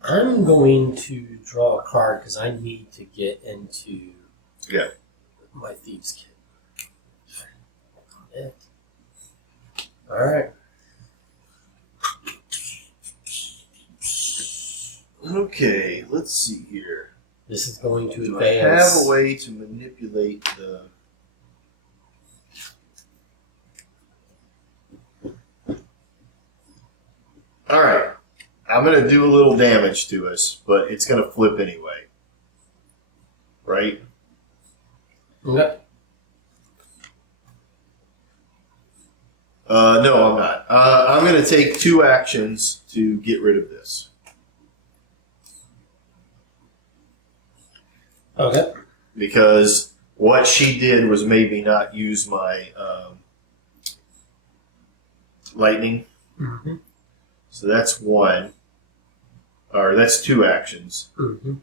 I'm going to draw a card because I need to get into my thieves kit. All right. Okay, let's see here. This is going to Do I advance. have a way to manipulate the... Alright. I'm going to do a little damage to us, but it's going to flip anyway. Right? Okay. No, I'm not. I'm going to take 2 actions to get rid of this. Okay. Because what she did was maybe not use my lightning. Mm-hmm. So that's 1. Or that's 2 actions. Mm-hmm.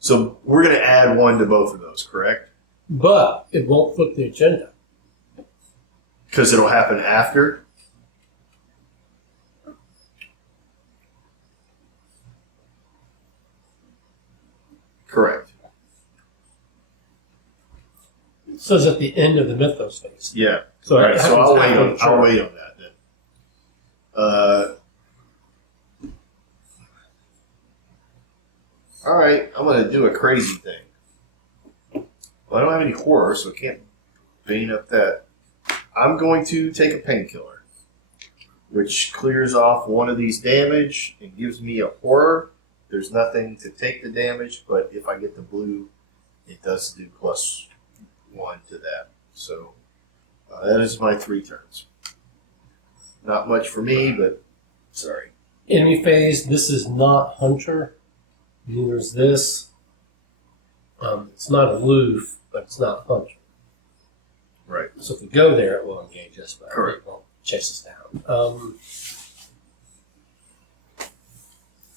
So we're going to add 1 to both of those, correct? But it won't flip the agenda. Because it'll happen after? Correct. So it's at the end of the mythos phase. Yeah. So, All right, it so happens I'll wait after on that then. All right, I'm going to do a crazy thing. Well, I don't have any horror, so I can't vein up that. I'm going to take a painkiller, which clears off one of these damage and gives me a horror. There's nothing to take the damage, but if I get the blue, it does do +1 to that. So that is my 3 turns. Not much for me, but sorry. Enemy phase, this is not Hunter. Neither is this. It's not aloof, but it's not Hunter. Right. So if we go there, it will engage us, but Correct. it won't chase us down.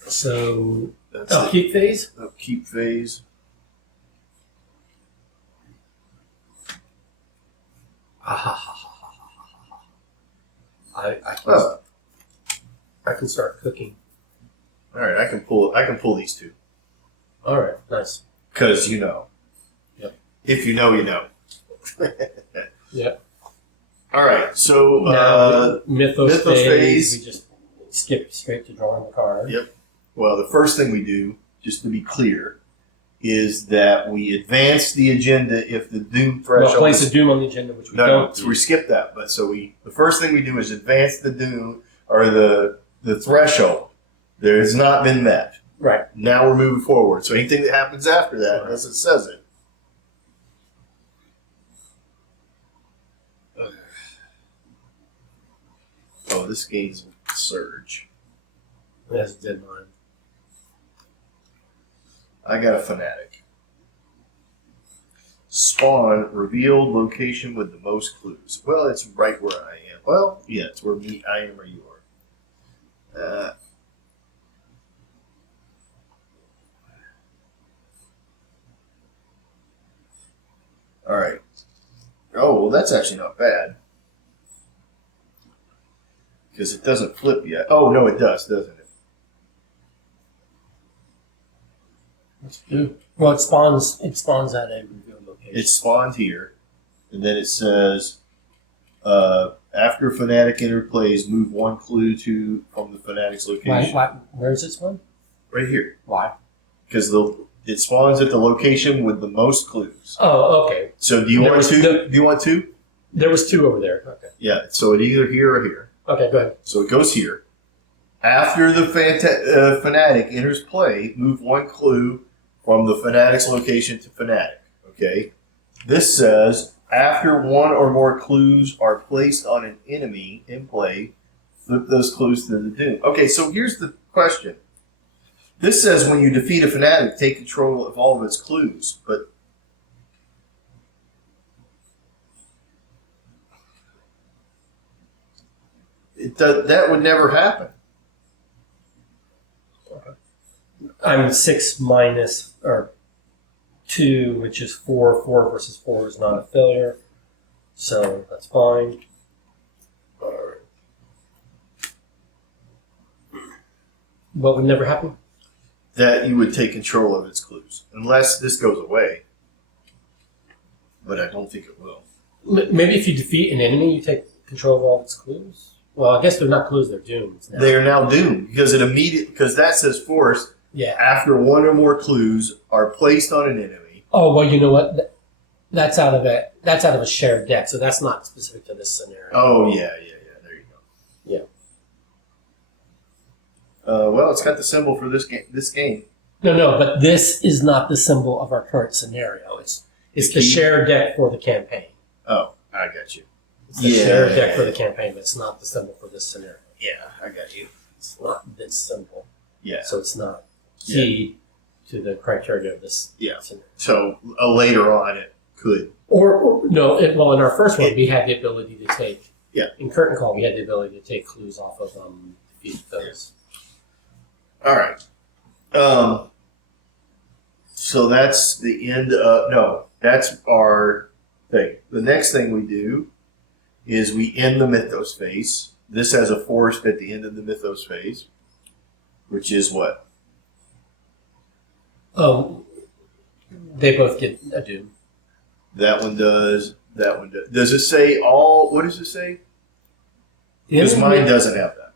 So, That's it. keep phase? Keep phase. I can start cooking. All right, I can pull these 2. All right, nice. Because you know. Yep. If you know, you know. Yep. All right, so Now, Mythos phase, phase. we just skip straight to drawing the card. Yep. Well, the first thing we do, just to be clear, is that we advance the agenda if the doom threshold. Well, place a doom on the agenda, which we don't So do. we skip that. But so the first thing we do is advance the doom or the threshold. There has not been met. Right. Now we're moving forward. So anything that happens after that, Right. as it says it. Oh, this game's surge. That's dead mine. I got a fanatic. Spawn revealed location with the most clues. Well, it's right where I am. Well, yeah, it's where I am or you are. All right. Oh, well, that's actually not bad. Because it doesn't flip yet. Oh, no, it does, doesn't it? Let's do. Well, it spawns at a revealed location. It spawns here, and then it says, after a fanatic entered plays, move 1 clue from the fanatic's location. Why? Where is it spawn? Right here. Why? Because it spawns at the location with the most clues. Oh, okay. So do you There want was 2? no- Do you want 2? There was 2 over there. Okay. Yeah, so it either here or here. Okay, go ahead. So it goes here. After the fanatic enters play, move 1 clue from the fanatic's location to fanatic. Okay? This says, after 1 or more clues are placed on an enemy in play, flip those clues to the doom. Okay, so here's the question. This says when you defeat a fanatic, take control of all of its clues, but that would never happen. I'm 6 minus or 2, which is 4. 4 versus 4 is not a failure, so that's fine. Alright. What would never happen? That you would take control of its clues, unless this goes away. But I don't think it will. Maybe if you defeat an enemy, you take control of all its clues. Well, I guess they're not clues; they're dooms. Now. They are now doomed because because that says forced Yeah. after 1 or more clues are placed on an enemy. Oh well, you know what? That's out of a shared deck, so that's not specific to this scenario. Oh yeah. There you go. Yeah. Well, it's got the symbol for this game. No, but this is not the symbol of our current scenario. It's the shared deck for the campaign. Oh, I got you. It's the shared deck for the campaign, but it's not the symbol for this scenario. Yeah, I got you. It's not this symbol, Yeah. so it's not key to the criteria of this scenario. So later on, it could. Or no, well, in our first one, we had the ability to take. Yeah. In Curtain Call, we had the ability to take clues off of defeat those. All right. So that's the end of. No, that's our thing. The next thing we do is we end the Mythos phase. This has a forced at the end of the Mythos phase, which is what? They both get a doom. That one does. That one does. Does it say all? What does it say? Because mine doesn't have that.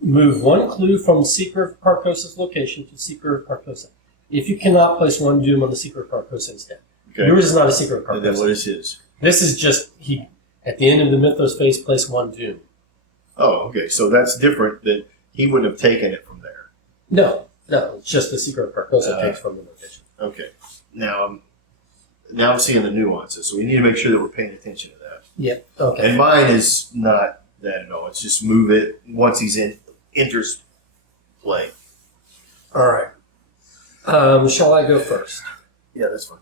Move 1 clue from Seeker of Carcosa's location to Seeker of Carcosa. If you cannot place 1 doom on the Seeker of Carcosa instead. Okay. Yours is not a secret And then Carcosa. what is his? This is just he. At the end of the Mythos phase, place 1 doom. Oh, okay. So that's different than he wouldn't have taken it from there. No, it's just the secret Carcosa takes from the location. Okay. Now I'm seeing the nuances. So we need to make sure that we're paying attention to that. Yeah. Okay. And mine is not that at all. It's just move it once he's enters play. All right. Shall I go first? Yeah, that's fine.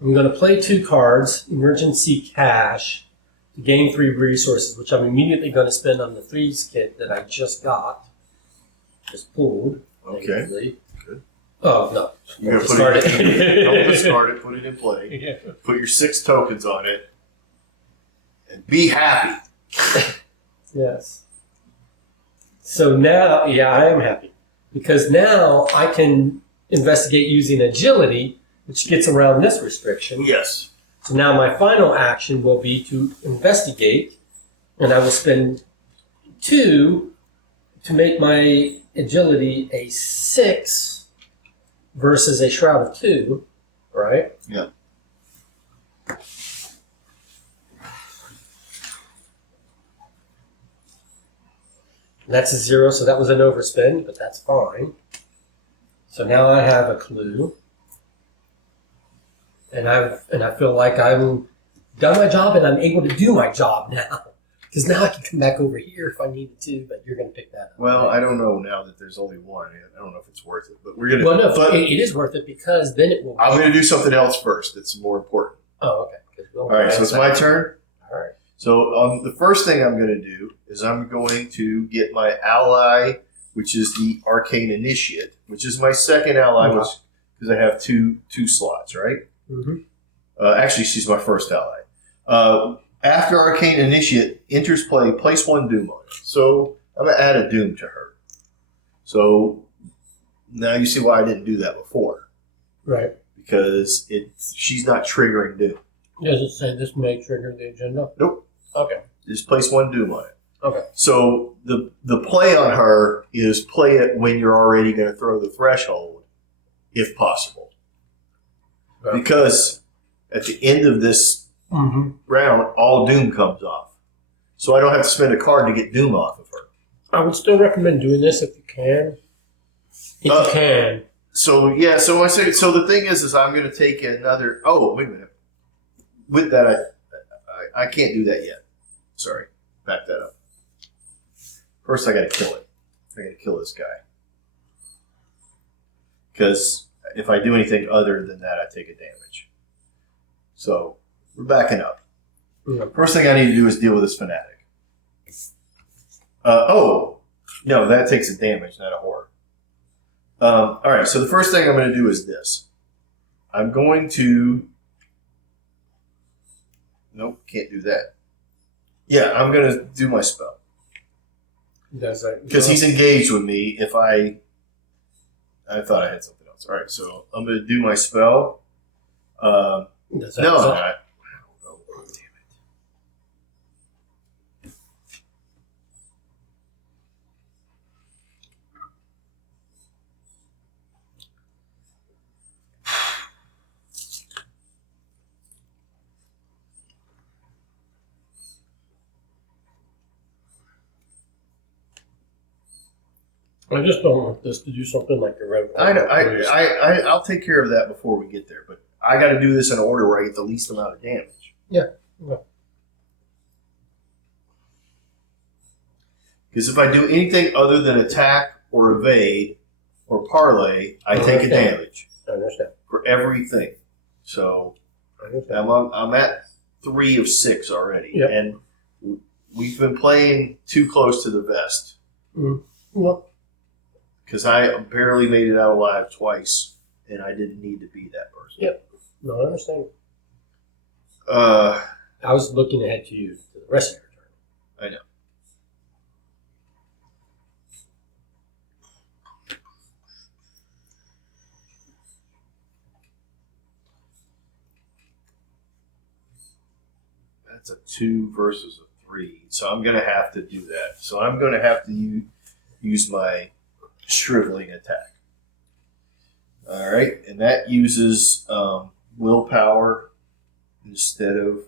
I'm going to play 2 cards, Emergency Cash, to gain 3 resources, which I'm immediately going to spend on the Thieves Kit that I just got. Just pulled. Okay. Thankfully. Good. Oh, no. You're going to Discard put it. it. Don't discard it. Put it in play. Yeah. Put your 6 tokens on it, and be happy. Yes. So now, yeah, I am happy. Because now I can investigate using agility, which gets around this restriction. Yes. So now my final action will be to investigate, and I will spend 2 to make my agility a 6 versus a shroud of 2, right? Yeah. That's a 0, so that was an overspend, but that's fine. So now I have a clue. And I feel like I'm done my job and I'm able to do my job now. Because now I can come back over here if I needed to, but you're going to pick that up. Well, right? I don't know now that there's only one. I don't know if it's worth it, but we're gonna. Well, no, but it is worth it because then it will. I'm gonna do something else first. That's more important. Oh, okay. All right, so it's my turn. All right. So the first thing I'm going to do is I'm going to get my ally, which is the Arcane Initiate, which is my second ally, Okay. because I have two slots, right? Mm-hmm. Actually, she's my first ally. After Arcane Initiate enters play, place 1 Doom on it. So I'm going to add a Doom to her. So now you see why I didn't do that before. Right. Because she's not triggering Doom. Does it say this may trigger the agenda? Nope. Okay. Just place 1 Doom on it. Okay. So the play on her is play it when you're already going to throw the threshold, if possible. Okay. Because at the end of this round, all Doom comes off. So I don't have to spend a card to get Doom off of her. I would still recommend doing this if you can. If you can. So yeah, so the thing is I'm going to take another. Oh, wait a minute. With that, I can't do that yet. Sorry, back that up. First, I got to kill it. I got to kill this guy because if I do anything other than that, I take a damage. So we're backing up. Yeah. First thing I need to do is deal with this fanatic. No, that takes a damage, not a horror. All right, so the first thing I'm going to do is this. I'm going to. Nope, can't do that. Yeah, I'm going to do my spell. Does that? Because he's engaged with me if I thought I had something else. All right, so I'm going to do my spell. Does that No, I'm result? not. Oh, damn it. I just don't want this to do something like a red. I'll take care of that before we get there, but I got to do this in an order where I get the least amount of damage. Yeah. Because if I do anything other than attack or evade or parlay, I take a damage I understand. for everything. So I understand. I'm at 3 of 6 already, Yep. and we've been playing too close to the vest. Well, Because I barely made it out alive twice, and I didn't need to be that person. Yep. No, I understand. I I was looking ahead to you to the rest of your turn. know. That's a 2 versus a 3, so I'm going to have to do that. So I'm going to have to use my shriveling attack. All right, and that uses willpower instead of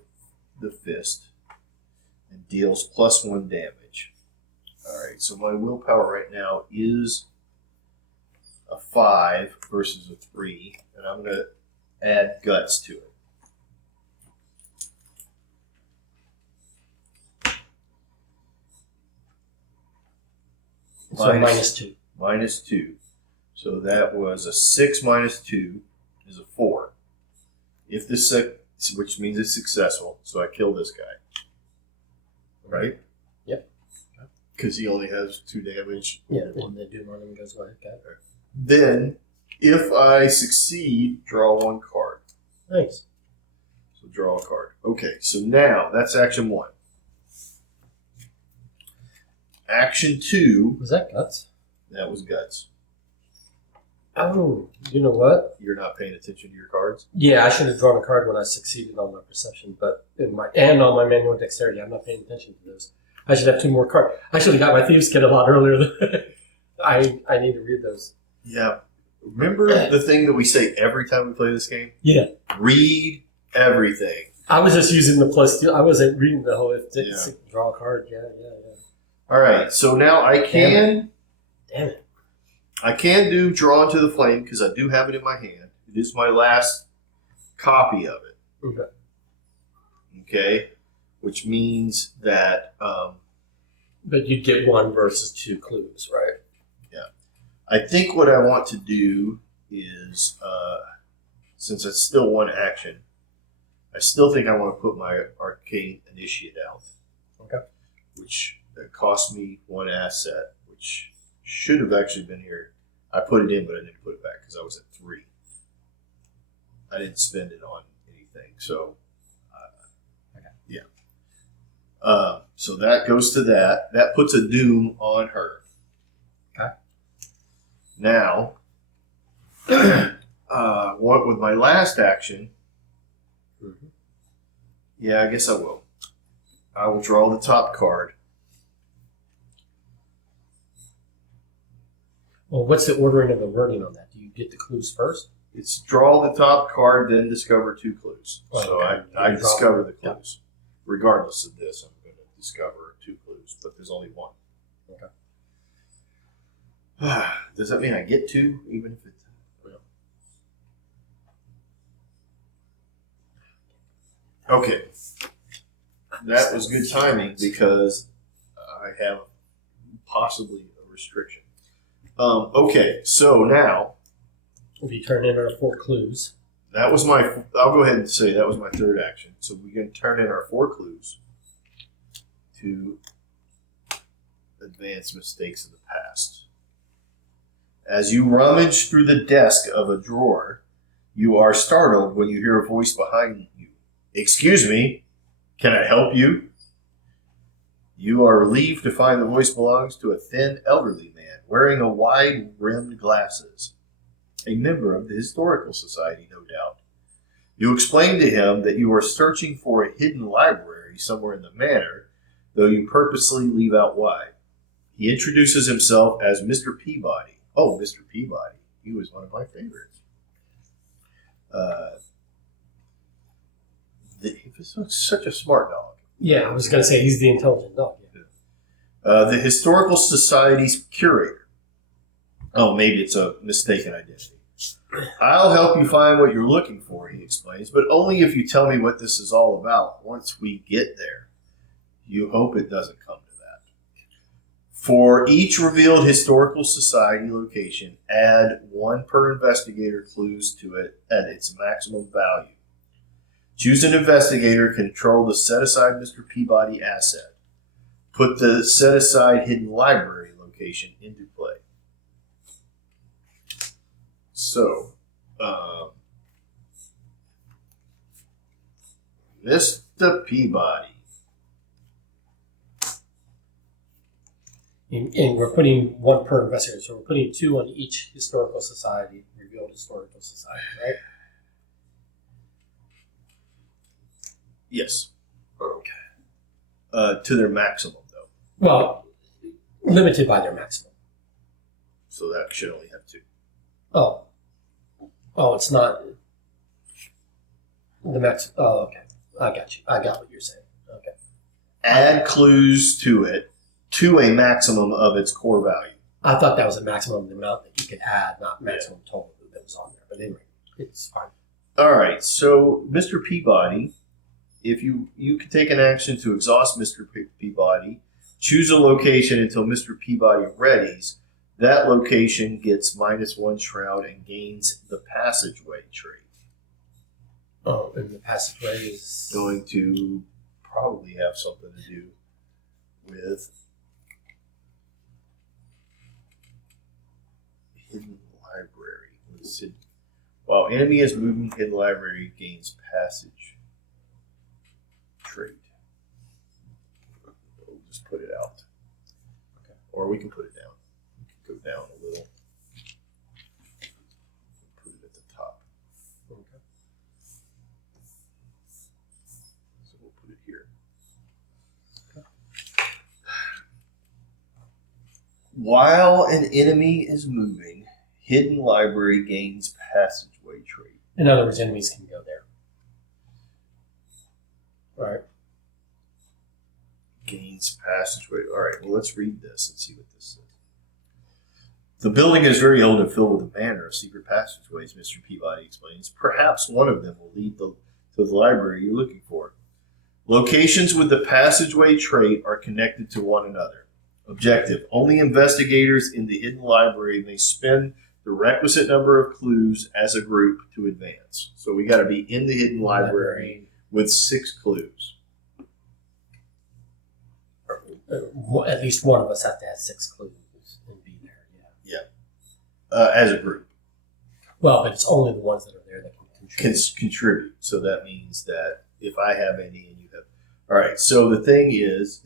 the fist, and deals +1 damage. All right, so my willpower right now is a 5 versus a 3, and I'm going to add guts to it. So -2. -2. So that was a 6 minus 2 is a 4. If this, which means it's successful, so I kill this guy. Right? Yep. Because he only has 2 damage. Yeah, and the doom on him goes away. Okay. Then, if I succeed, draw 1 card. Nice. So draw a card. Okay, so now that's action 1. Action 2. Was that guts? That was guts. Oh, you know what? You're not paying attention to your cards? Yeah, I should have drawn a card when I succeeded on my perception, but on my manual dexterity, I'm not paying attention to those. I should have 2 more cards. I should have got my thieves kit a lot earlier. I need to read those. Yeah. Remember the thing that we say every time we play this game? Yeah. Read everything. I was just using the +2. I wasn't reading the whole draw a card. Yeah. All right, so now I can... Damn it. I can do Draw into the Flame because I do have it in my hand. It is my last copy of it. Okay. Okay? Which means that... but you'd get 1 versus 2 clues, right? Yeah. I think what I want to do is, since it's still 1 action, I still think I want to put my Arcane Initiate out. Okay. Which cost me 1 asset, which should have actually been here. I put it in, but I didn't put it back because I was at 3. I didn't spend it on anything, so yeah. So that goes to that. That puts a doom on her. Okay. Now, what with my last action? Mm-hmm. Yeah, I guess I will. I will draw the top card. Well, what's the ordering of the wording on that? Do you get the clues first? It's draw the top card, then discover 2 clues. Oh, so okay. I discover the Yeah. clues. Regardless of this, I'm going to discover 2 clues, but there's only 1. Okay. Does that mean I get 2, even if it's... Okay. That was good timing because I have possibly a restriction. Okay, so now... If you turn in our 4 clues. That was my... I'll go ahead and say that was my 3rd action. So we're going to turn in our 4 clues to advance mistakes of the past. As you rummage through the desk of a drawer, you are startled when you hear a voice behind you. Excuse me, can I help you? You are relieved to find the voice belongs to a thin, elderly man wearing a wide-rimmed glasses. A member of the Historical Society, no doubt. You explain to him that you are searching for a hidden library somewhere in the manor, though you purposely leave out why. He introduces himself as Mr. Peabody. Oh, Mr. Peabody. He was one of my favorites. He's such a smart dog. Yeah, I was going to say he's the intelligent dog. Yeah. The Historical Society's curator. Oh, maybe it's a mistaken identity. I'll help you find what you're looking for, he explains, but only if you tell me what this is all about once we get there. You hope it doesn't come to that. For each revealed Historical Society location, add 1 per investigator clues to it at its maximum value. Choose an investigator, control the set-aside Mr. Peabody asset. Put the set-aside hidden library location into play. So, Mr. Peabody. And we're putting 1 per investigator, so we're putting 2 on each Historical Society, revealed Historical Society, right? Yes. Okay. To their maximum, though. Well, limited by their maximum. So that should only have 2. Oh, Oh, it's not the max. Oh, okay. I got you. I got what you're saying. Okay. Add clues to it to a maximum of its core value. I thought that was a maximum amount that you could add, not maximum total that was on there. But anyway, it's fine. All right, so Mr. Peabody, if you can take an action to exhaust Mr. Peabody, choose a location until Mr. Peabody readies. That location gets -1 shroud and gains the passageway trait. Oh, and the passageway is Going to probably have something to do with hidden library. Let's see. While enemy is moving, hidden library gains passage trait. We'll just put it out. Okay. Or we can put it down. We can go down a little. Put it at the top. okay. So we'll put it here. Okay. While an enemy is moving, hidden library gains passageway trait. In other words, enemies can go there. Right. Gains passageway. All right, well, let's read this and see what this says. The building is very old and filled with a manner of secret passageways, Mr. Peabody explains. Perhaps one of them will lead to the library you're looking for. Locations with the passageway trait are connected to one another. Objective: only investigators in the hidden library may spend the requisite number of clues as a group to advance. So we got to be in the hidden library with 6 clues. At least one of us have to have 6 clues and be there. Yeah. As a group. Well, but it's only the ones that are there that can contribute. Contribute. So that means that if I have any and you have. All right. So the thing is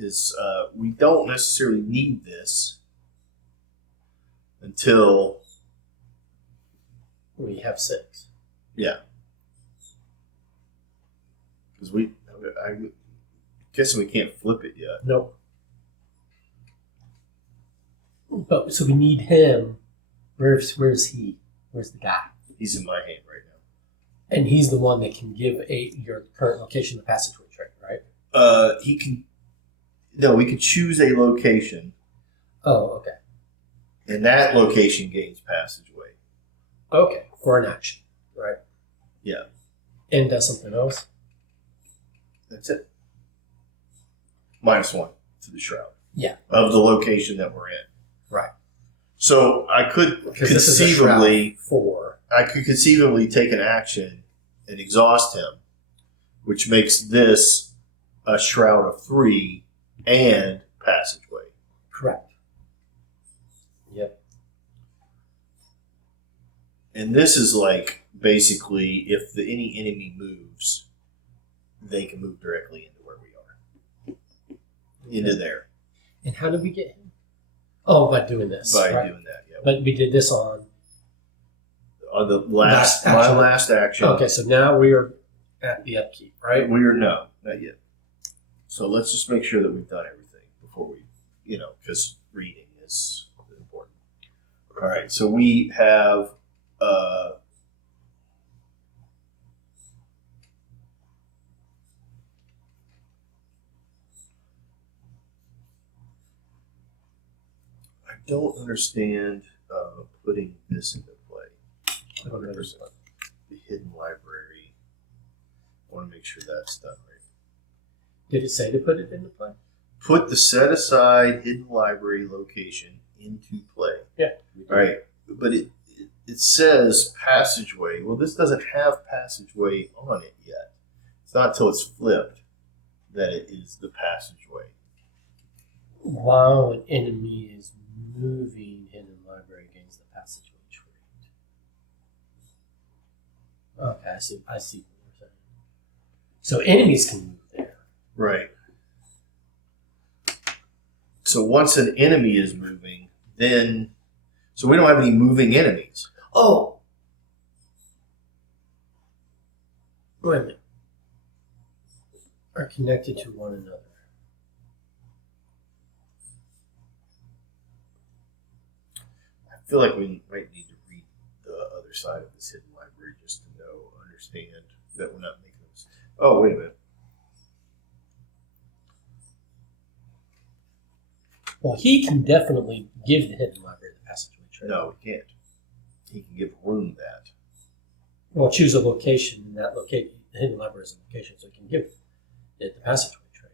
we don't necessarily need this until We have 6. because I guess we can't flip it yet. Nope. But so we need him. Where's he? Where's the guy? He's in my hand right now. And he's the one that can give your current location the passageway trait, right? He can. No, we could choose a location, Oh, okay. and that location gains passageway. Okay, for an action, right? Yeah. And does something else? That's it. -1 to the shroud. Yeah. Of the location that we're in. Right. So I could Because this is a shroud conceivably, 4. I could conceivably take an action and exhaust him, which makes this a shroud of 3 and passageway. Correct. Yep. And this is like basically if any enemy moves, they can move directly into where we are. Into there. And how did we get him? Oh, by doing this. By right? doing that, yeah. But we did this on The last, Last my action. last action. Okay, so now we are at the upkeep, right? We are no, not yet. So let's just make sure that we've done everything before we, because reading is important. All right, so we have. I don't understand putting this into play. 100%. The hidden library. I want to make sure that's done right. Did it say to put it into play? Put the set aside hidden library location into play. Yeah. All right, but it says passageway. Well, this doesn't have passageway on it yet. It's not until it's flipped that it is the passageway. While an enemy is moving, hidden library gains the passageway trait. Okay, I see what you're saying. So enemies can move there. Right. So once an enemy is moving, then so we don't have any moving enemies. Oh! Wait a minute. Are connected to one another. I feel like we might need to read the other side of this hidden library appropriate just to understand that we're not making this. Oh, wait a minute. Well, he can definitely give the hidden library the passageway trait. No, he can't. He can give room that. Well, choose a location, and that the hidden library is a location, so he can give it the passageway trait.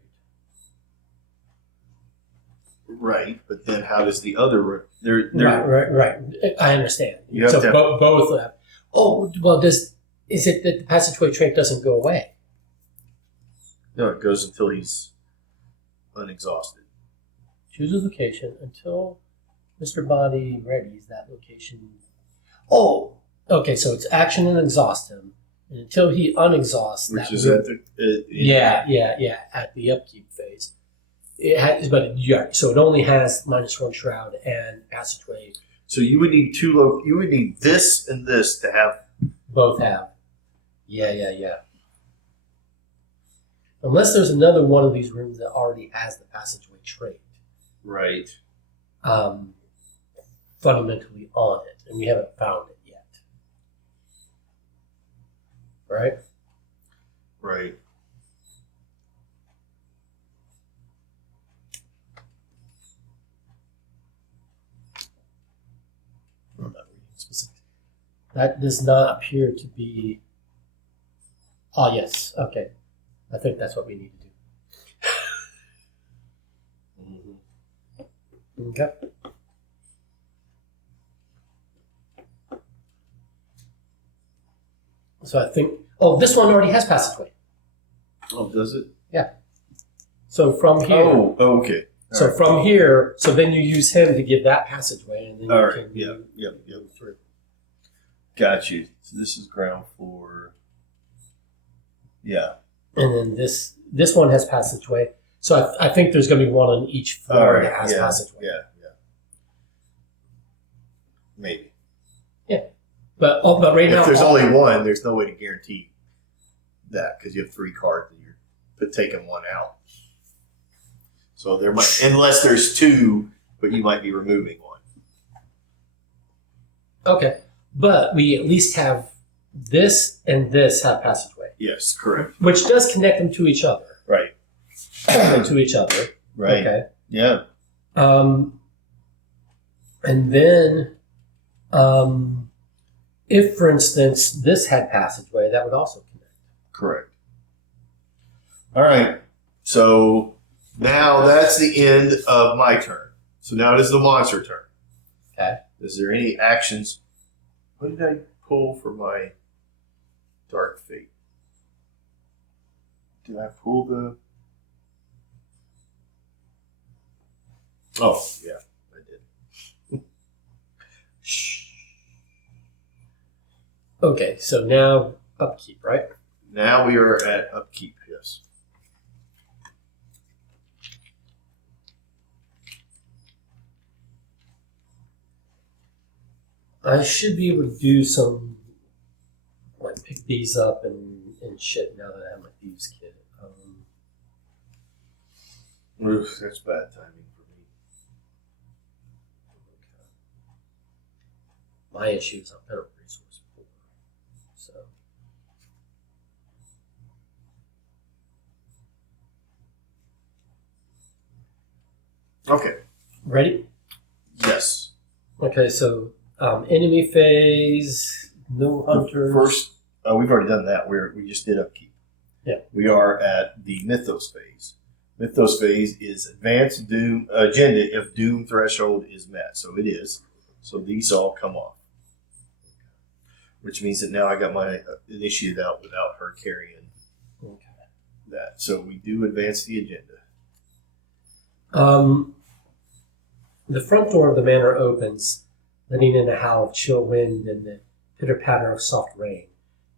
Right, but then how does the other Right. I understand. You have so to- both have. Oh, well, is it that the passageway trait doesn't go away? No, it goes until he's unexhausted. Choose a location until Mr. Body readies that location. Oh, okay. So it's action and exhaust him, and until he unexhausts Which that. is at the Yeah. At the upkeep phase, it has, so it only has -1 shroud and passageway. So you would need you would need this and this to have. Both have. Yeah. Unless there's another one of these rooms that already has the passageway trait. Right. Fundamentally on it, and we haven't found it yet. Right? Right. I'm not reading specific. That does not appear to be. Oh, yes. Okay. I think that's what we need to do. Okay. So I think. Oh, this one already has passageway. Oh, does it? So from here. Oh, okay. So All right. from here, so then you use him to give that passageway, and then All you right. can Yep. go through. Got you. So this is ground floor. Yeah. And then this one has passageway. So I think there's going to be one on each floor All right. that has Yeah. passageway. Yeah. Maybe. But right now, If there's only one, there's no way to guarantee that because you have 3 cards and you're taking one out. So there might, unless there's 2, but you might be removing one. okay, but we at least have this and this have passageway, Yes, correct. which does connect them to each other. Right. To each other. Right. Okay. Yeah. And then, if, for instance, this had passageway, that would also connect. Correct. All right. So now that's the end of my turn. So now it is the monster turn. Okay. Is there any actions? What did I pull for my dark fate? Did I pull the? Oh yeah, I did. Shh. Okay, so now upkeep, right? Now we are at upkeep. Yes. I should be able to do some, like, pick these up and shit now that I have my thieves kit. Oof, that's bad timing for me. My issue is I'm better resource poor. So, Okay. ready? Yes. Okay, so enemy phase, no hunters. First, we've already done that. We just did upkeep. Yeah. We are at the Mythos phase. Mythos phase is advanced Doom agenda if Doom threshold is met. So it is. So these all come off. Which means that now I got my initiative out without her carrying Okay. that. So we do advance the agenda. The front door of the manor opens, letting in a howl of chill wind and the pitter-patter of soft rain.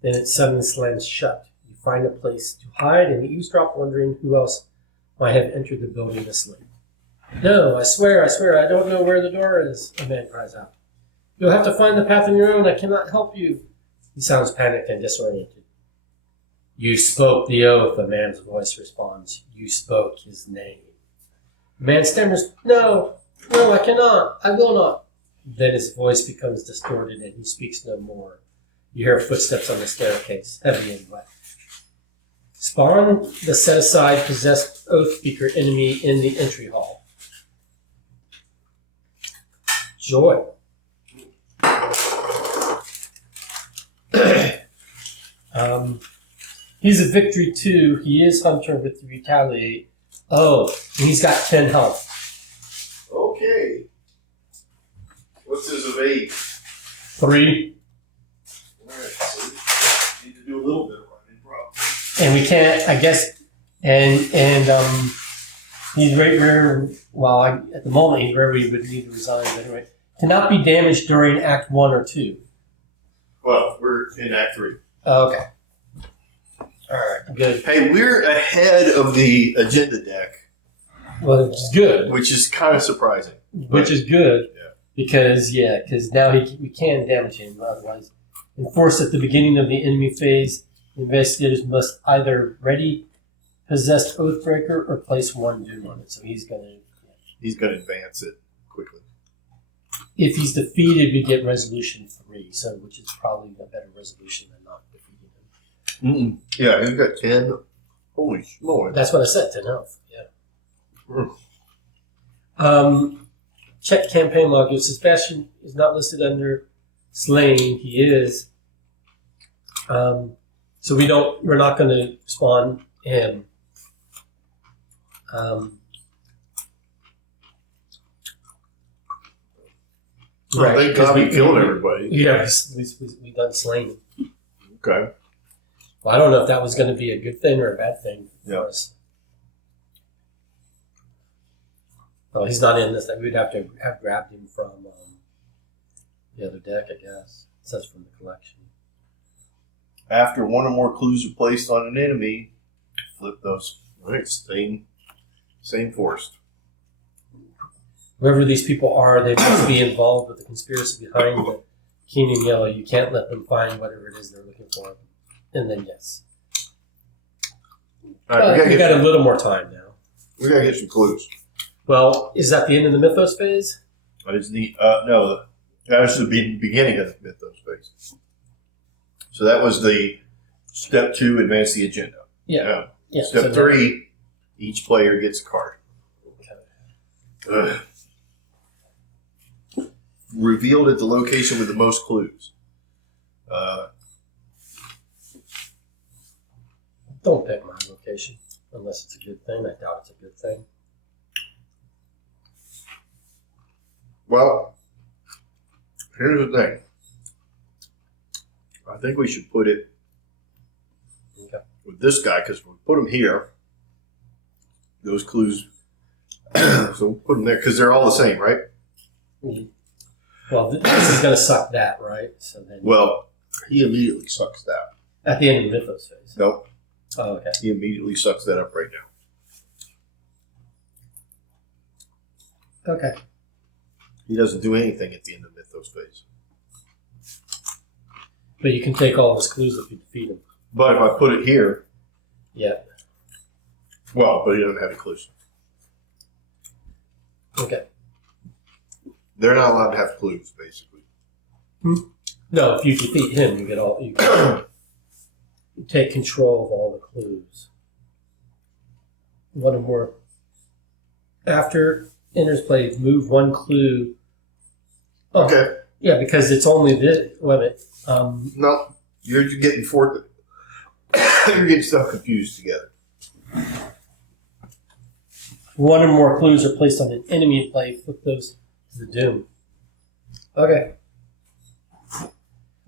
Then it suddenly slams shut. You find a place to hide and eavesdrop, wondering who else might have entered the building asleep. No, I swear, I don't know where the door is, a man cries out. You'll have to find the path on your own. I cannot help you. He sounds panicked and disoriented. You spoke the oath, a man's voice responds. You spoke his name. The man stammers, No, I cannot. I will not. Then his voice becomes distorted and he speaks no more. You hear footsteps on the staircase, heavy and wet. Spawn the set-aside possessed Oath Speaker enemy in the entry hall. Joy. He's a victory too. He is Hunter with the Retaliate. Oh, and he's got 10 health. Okay. What's his evade? 3. Alright, so need to do a little bit of running, probably. And we can't, I guess, and he's right where, well, at the moment he's where we would need to resign, but anyway. Cannot be damaged during Act 1 or 2. Well, we're in Act 3. Okay. Alright, good. Hey, we're ahead of the agenda deck, Well, it's good. which is kind of surprising. Which is good. Yeah. Because now we can damage him, otherwise. Enforced at the beginning of the enemy phase, the investigators must either ready possessed Oathbreaker or place 1 doom on it. So he's going to advance it quickly. If he's defeated, we get resolution 3, so which is probably a better resolution than not defeating him. Yeah, he's got 10. Holy smokes. That's what I said, 10 health. Yeah. Check campaign log. If Sebastian is not listed under slain, he is. So we're not going to spawn him. Right, thank God we killed everybody. Yeah, we done slain. Okay. Well, I don't know if that was going to be a good thing or a bad thing for us. Well, he's not in this. We'd have to have grabbed him from the other deck, I guess. It says from the collection. After 1 or more clues are placed on an enemy, flip those. Right, same forced. Whoever these people are, they must be involved with the conspiracy behind the King in Yellow. You can't let them find whatever it is they're looking for. And then yes. All right, We got a little more time now. We gotta get some clues. Well, is that the end of the Mythos phase? That is the no, that was the beginning of the Mythos phase. So that was the step 2, advance the agenda. Yeah. Step so 3, each player gets a card. Revealed at the location with the most clues. Don't pick my location unless it's a good thing. I doubt it's a good thing. Well, here's the thing. I think we should put it with this guy because we put him here. Those clues. So we'll put them there because they're all the same, right? Mm-hmm. Well, this is going to suck that, right? So then, Well, he immediately sucks that. at the end of the Mythos phase. Nope. Oh, okay. He immediately sucks that up right now. Okay. He doesn't do anything at the end of Mythos phase. But you can take all of his clues if you defeat him. But if I put it here, Yeah. well, but he doesn't have any clues. Okay. They're not allowed to have clues, basically. No, if you defeat him, you get all. You take control of all the clues. One or more. After enters play, move 1 clue. Oh, Okay. Yeah, because it's only this. Wait a minute. No, you're getting fourth. You're getting stuff confused together. 1 or more clues are placed on an enemy in play. Flip those to the doom. Okay.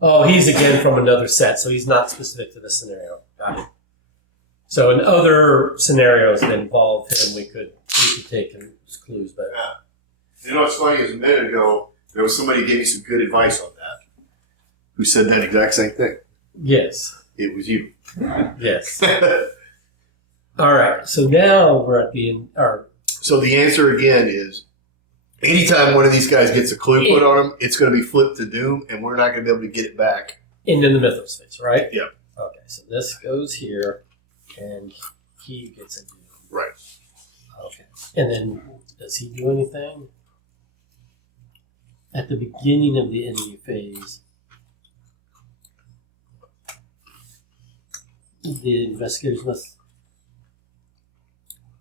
Oh, he's again from another set, so he's not specific to this scenario. Got it. So in other scenarios that involve him, we could take his clues, but You know what's funny is a minute ago, there was somebody who gave me some good advice on that. Who said that exact same thing. yes, It was you. yes. All right, so now we're at the end. So the answer again is, anytime one of these guys gets a clue put on him, it's going to be flipped to doom, and we're not going to be able to get it back. Into the Mythos phase, right? Yep. Okay, so this goes here, and he gets a doom. Right. Okay. And then, does he do anything? At the beginning of the enemy phase, the investigators must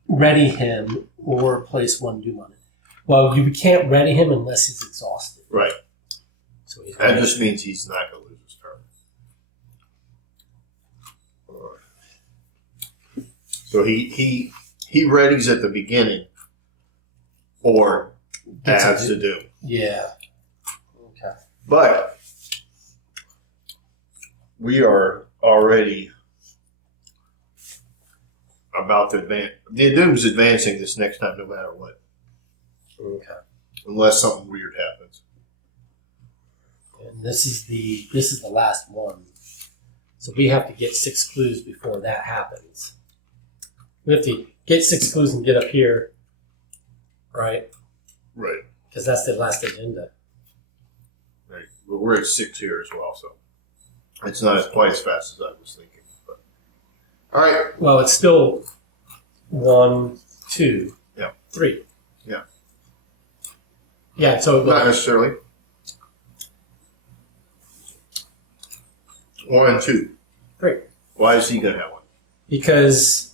ready him or place one doom on it. Well, you can't ready him unless he's exhausted. Right. So he's That just means he's not going to lose his turn. So he readies at the beginning, or adds the doom. Yeah. Okay. But we are already about to advance. The doom's advancing this next time, no matter what. Okay. Unless something weird happens. And this is the last one. So we have to get 6 clues before that happens. We have to get 6 clues and get up here, right? Right. Because that's the last agenda. Right. But we're at 6 here as well, so it's not quite as fast as I was thinking. But all right. Well, it's still 1, 2, Yeah. 3. Yeah. Yeah. So Not necessarily. 1 and 2. 3. Why is he gonna have one? Because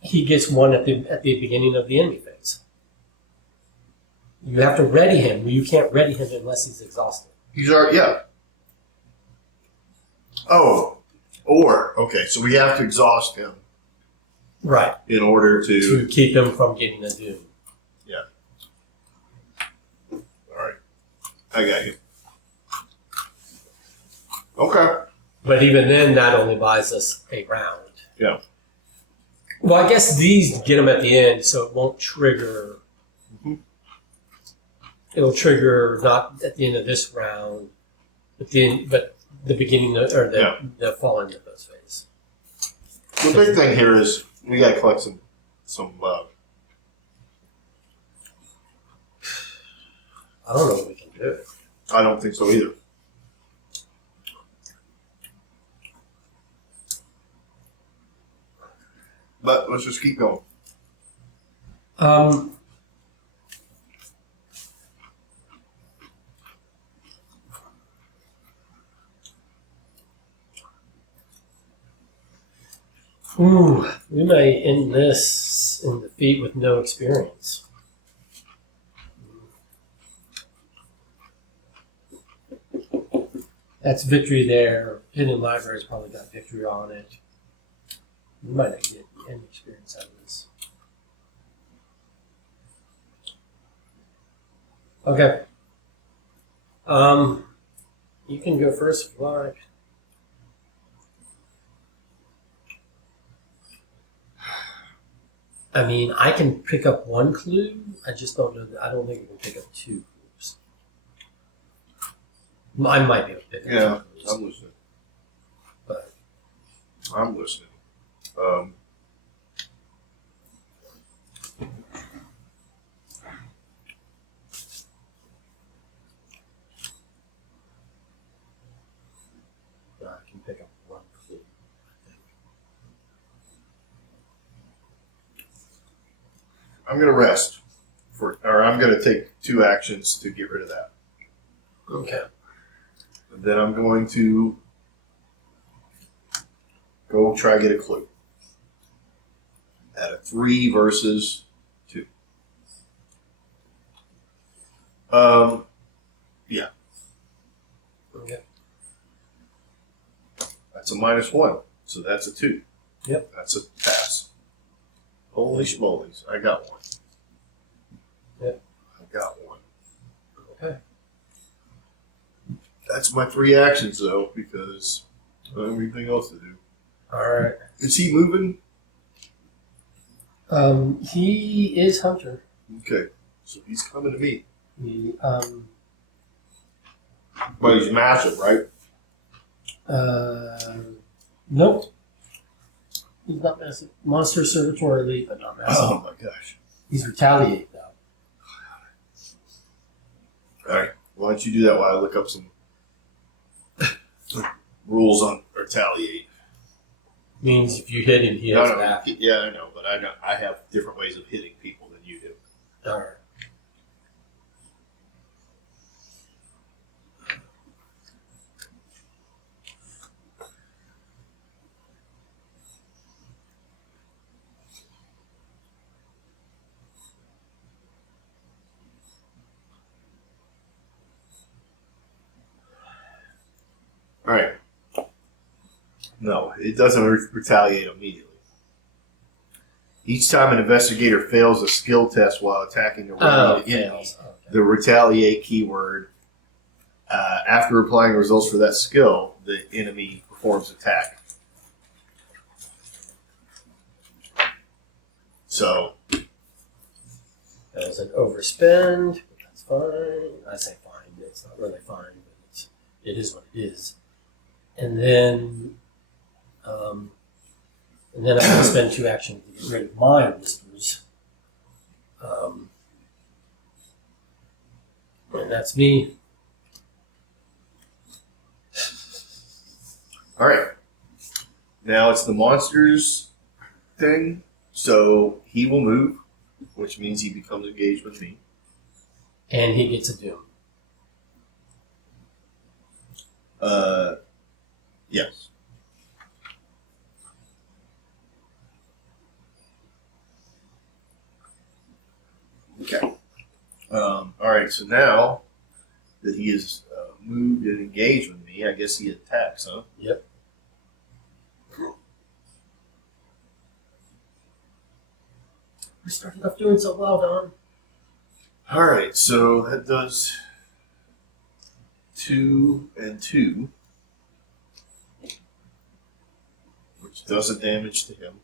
he gets one at the beginning of the enemy phase. You have to ready him. You can't ready him unless he's exhausted. He's already Oh, or okay, so we have to exhaust him Right. in order To keep him from getting a doom. Yeah. All right, I got you. Okay. But even then, that only buys us a round. Yeah. Well, I guess these get them at the end, so it won't trigger. Mhm. It'll trigger not at the end of this round, but the beginning of, or the fall end of those phase. The big thing here is we got to collect some. I don't know if we can do it. I don't think so either. But let's just keep going. We may end this in defeat with no experience. That's victory there. Hidden Library's probably got victory on it. We might not get any experience out of this. Okay. You can go first if you like. I mean, I can pick up 1 clue. I just don't know. I don't think I can pick up 2 clues. I might be able to pick up 2 clues. I'm listening. But I'm listening. I can pick up 1 clue. I'm going to rest or I'm going to take 2 actions to get rid of that. Okay. And then I'm going to go try to get a clue. At a 3 versus 2. Yeah. Okay. That's a -1, so that's a 2. Yep. That's a pass. Holy schmolies, I got 1. Yep. I got 1. Okay. That's my 3 actions, though, because I don't have anything else to do. All right. Is he moving? He is Hunter. Okay, so he's coming to me. He, But he's massive, right? nope. He's not massive. Monster Servitor Elite, but not massive. Oh my gosh. He's Retaliate, though. Alright, why don't you do that while I look up some rules on retaliate? Means if you hit him, he No, has no, back. yeah, I know, but I have different ways of hitting people than you do. All right. No, it doesn't retaliate immediately. Each time an investigator fails a skill test while attacking a rated enemy, fails. Okay. the retaliate keyword, after applying results for that skill, the enemy performs attack. So, That was an overspend, but that's fine. I say fine, but it's not really fine, but it is what it is. And then I'm going to spend 2 actions to get rid of my whispers. And that's me. all right. Now it's the monsters thing. So he will move, which means he becomes engaged with me. And he gets a doom. Yes. Okay. All right. So now that he is moved and engaged with me, I guess he attacks, huh? Yep. We started off doing so well, Don. All right. So that does 2 and 2, which does a damage to him.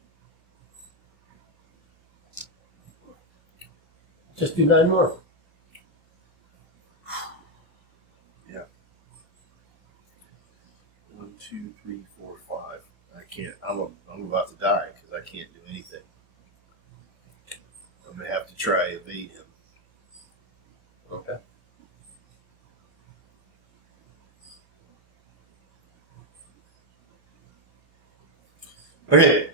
Just do 9 more. Yeah. 1, 2, 3, 4, 5. I can't. I'm about to die because I can't do anything. I'm gonna have to try evade him. Okay. Okay.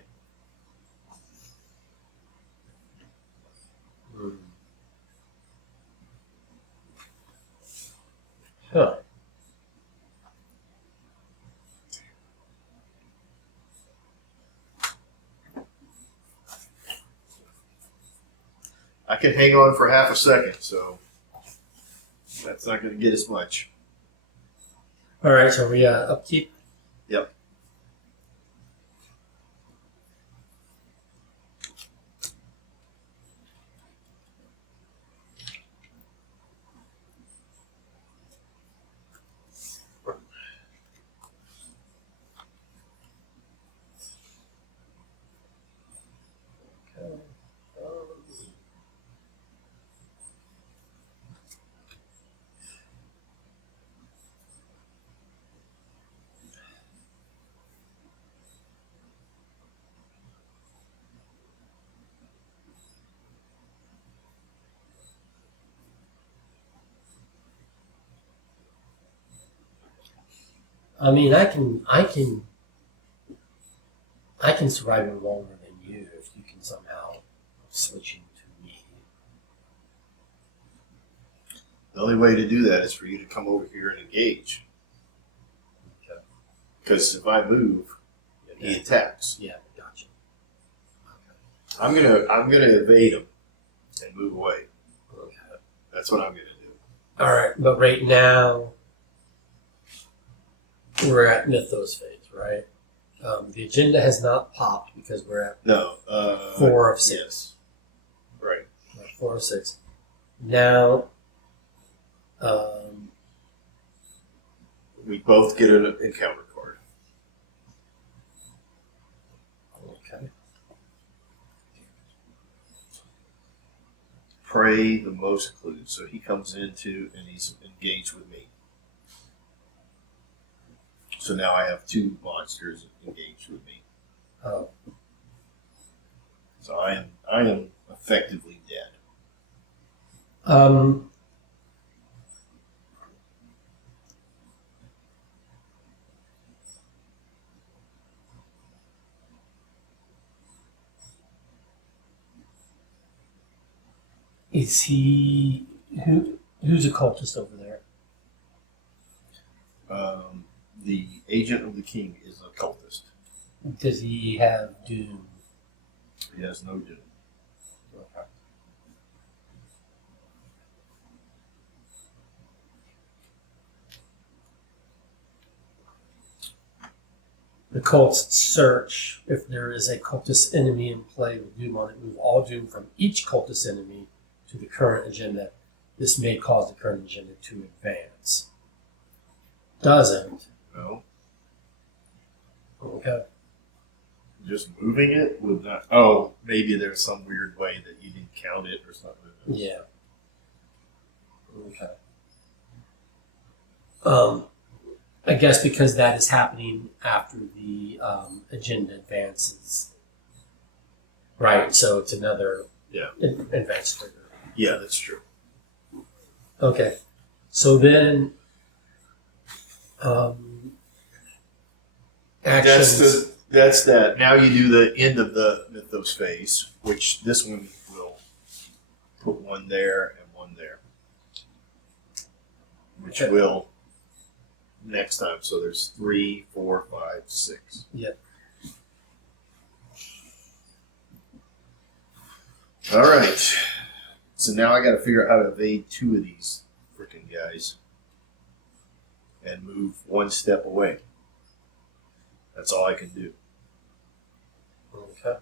Huh. I can hang on for half a second, so that's not going to get us much. All right, so we upkeep. Yep. I mean, I can survive it longer than you if you can somehow switch into me. The only way to do that is for you to come over here and engage. Okay. Because if I move, he attacks. Yeah, gotcha. I'm gonna evade him and move away. Okay. That's what I'm gonna do. All right, but right now we're at Mythos phase, right? The agenda has not popped because we're at No. 4 of 6. Yes. Right. 4 of 6. Now, We both get an encounter card. okay. Prey the most clues. So he comes into and he's engaged with me. So now I have 2 monsters engaged with me. Oh, So I am effectively dead. is he who's a cultist over there? The agent of the king is a cultist. Does he have doom? He has no doom. Okay. The cult's search. If there is a cultist enemy in play with Doom on it, move all Doom from each cultist enemy to the current agenda. This may cause the current agenda to advance. Doesn't. No. Okay. Just moving it would not. Oh, maybe there's some weird way that you didn't count it or something. Yeah. Okay. I guess because that is happening after the agenda advances. Right, so it's another advance trigger. Yeah, that's true. Okay. So then actions. That's that. Now you do the end of the mythos phase, which this one will put one there and one there. Which Okay. will next time. So there's 3, 4, 5, 6. Yep. All right. So now I got to figure out how to evade 2 of these freaking guys and move 1 step away. That's all I can do. Okay.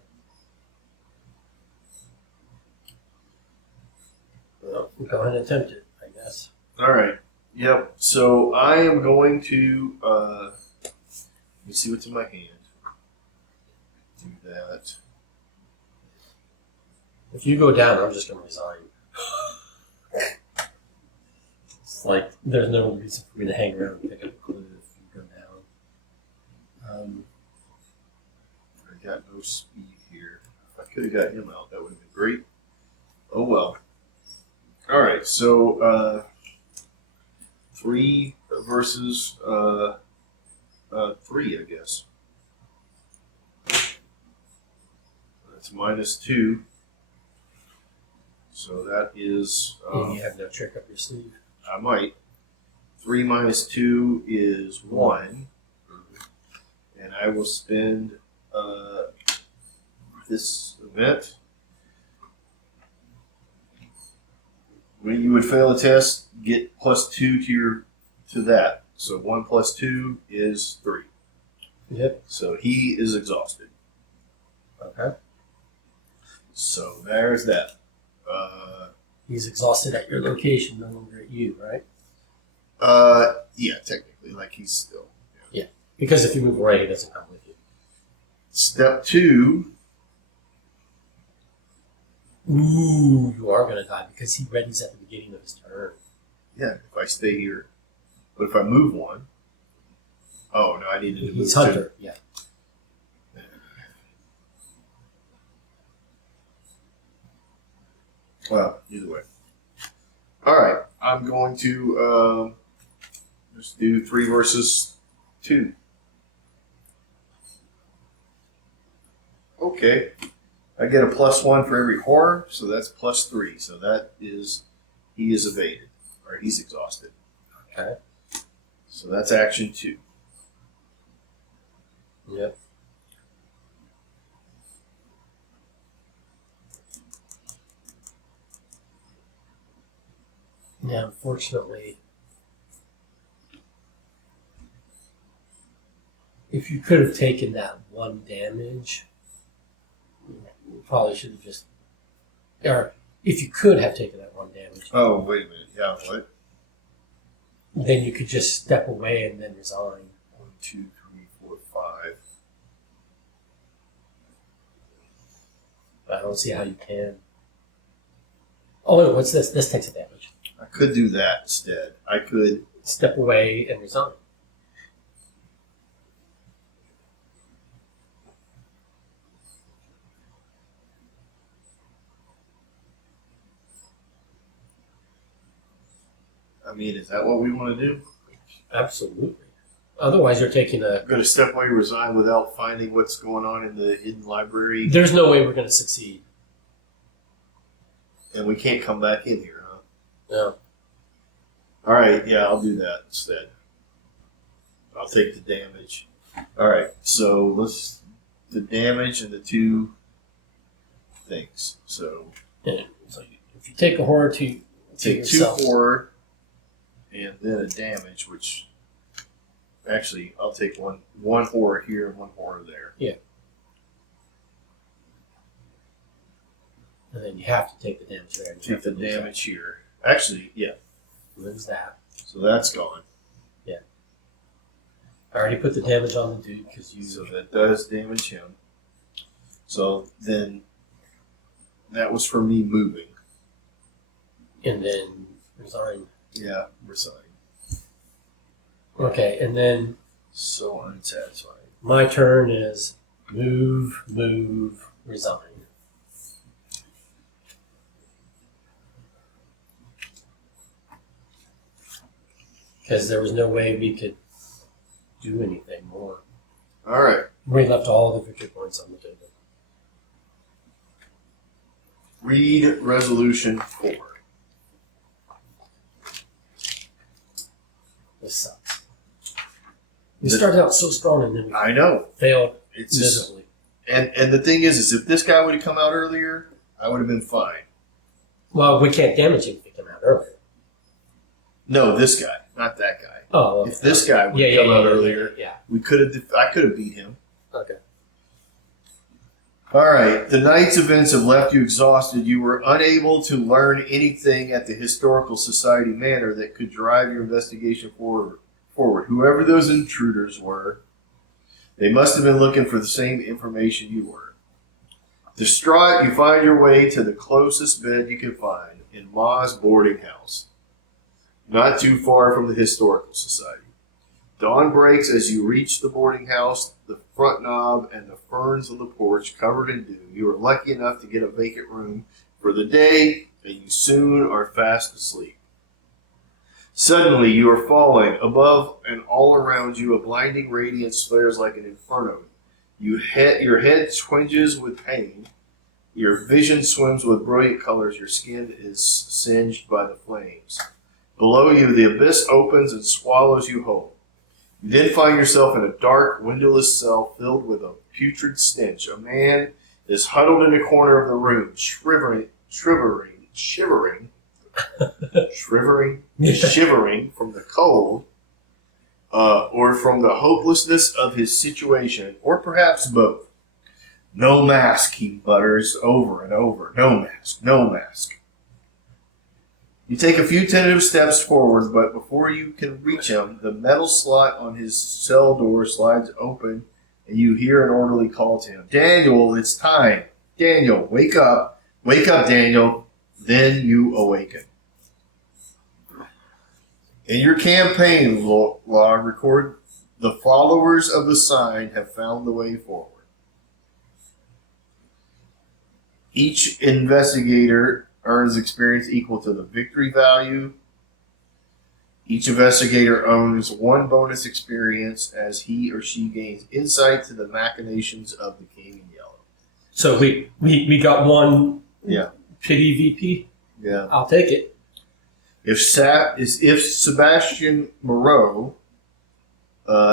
Well, go ahead and attempt it, I guess. All right. Yep. So I am going to let me see what's in my hand. Do that. If you go down, I'm just going to resign. It's like there's no reason for me to hang around and pick up a clue if you go down. I got no speed here. If I could have got him out, that would have been great. Oh well. All right. So 3 versus 3, I guess. That's -2. So that is. And you have no trick up your sleeve. I might. 3 minus 2 is 1. And I will spend this event. When you would fail a test, get +2 to that. So 1 plus 2 is 3. Yep. So he is exhausted. Okay. So there's that. He's exhausted at your location, no longer at you, right? Yeah, technically, like he's still. Because if you move away, he doesn't come with you. Step 2. Ooh, you are going to die because he readies at the beginning of his turn. Yeah, if I stay here. But if I move 1. Oh, no, I needed to move He's 2. Hunter, yeah. Well, either way. All right, I'm going to just do 3 versus 2. Okay, I get a +1 for every horror, so that's +3. So that is, he is evaded, or he's exhausted. Okay. So that's action 2. Yep. Yeah, unfortunately, if you could have taken that 1 damage, you probably should have just, or if you could have taken that 1 damage, Oh, wait a minute. Yeah, what? then you could just step away and then resign. 1, 2, 3, 4, 5. But I don't see how you can. Oh, wait, what's this? This takes a damage. I could do that instead. I could. Step away and resign. I mean, is that what we want to do? Absolutely. Otherwise, you're taking a. I'm going to step away, resign without finding what's going on in the hidden library, There's no way we're going to succeed. and we can't come back in here, huh? No. All right, yeah, I'll do that instead. I'll take the damage. All right, so let's the damage and the 2 things. So And so if you take a horror to take 2 yourself, horror and then a damage, which Actually, I'll take one horror here and one horror there. Yeah. And then you have to take the damage there. And you Take have the to lose damage here. Actually, yeah. that. Lose that. So that's gone. I already put the damage on the dude because you. So that does damage him. So then that was for me moving. And then resign. Yeah, resign. Okay, and then So unsatisfying. my turn is move, resign. Because there was no way we could do anything more. All right. We left all the victory points on the table. Read resolution 4. This sucks. We started out so strong and then we I know. failed It's just, miserably. and the thing is if this guy would have come out earlier, I would have been fine. Well, we can't damage him if he came out earlier. No, this guy, not that guy. Oh, If this guy would have come out earlier, Yeah. I could have beat him. Okay. All right. The night's events have left you exhausted. You were unable to learn anything at the Historical Society Manor that could drive your investigation forward. Whoever those intruders were, they must have been looking for the same information you were. Distraught, you find your way to the closest bed you can find in Ma's boarding house, not too far from the Historical Society. Dawn breaks as you reach the boarding house, the front knob and the ferns on the porch covered in dew. You are lucky enough to get a vacant room for the day, and you soon are fast asleep. Suddenly, you are falling. Above and all around you, a blinding radiance flares like an inferno. Your head twinges with pain. Your vision swims with brilliant colors. Your skin is singed by the flames. Below you, the abyss opens and swallows you whole. You then find yourself in a dark, windowless cell filled with a putrid stench. A man is huddled in a corner of the room, shivering from the cold, or from the hopelessness of his situation, or perhaps both. No mask, he mutters over and over. No mask, no mask. You take a few tentative steps forward, but before you can reach him, the metal slot on his cell door slides open, and you hear an orderly call to him. Daniel, it's time. Daniel, wake up. Wake up, Daniel. Then you awaken. In your campaign log, record the followers of the sign have found the way forward. Each investigator earns experience equal to the victory value. Each investigator owns 1 bonus experience as he or she gains insight to the machinations of the King in Yellow. So we got one pity VP? Yeah. I'll take it. If Sebastian Moreau,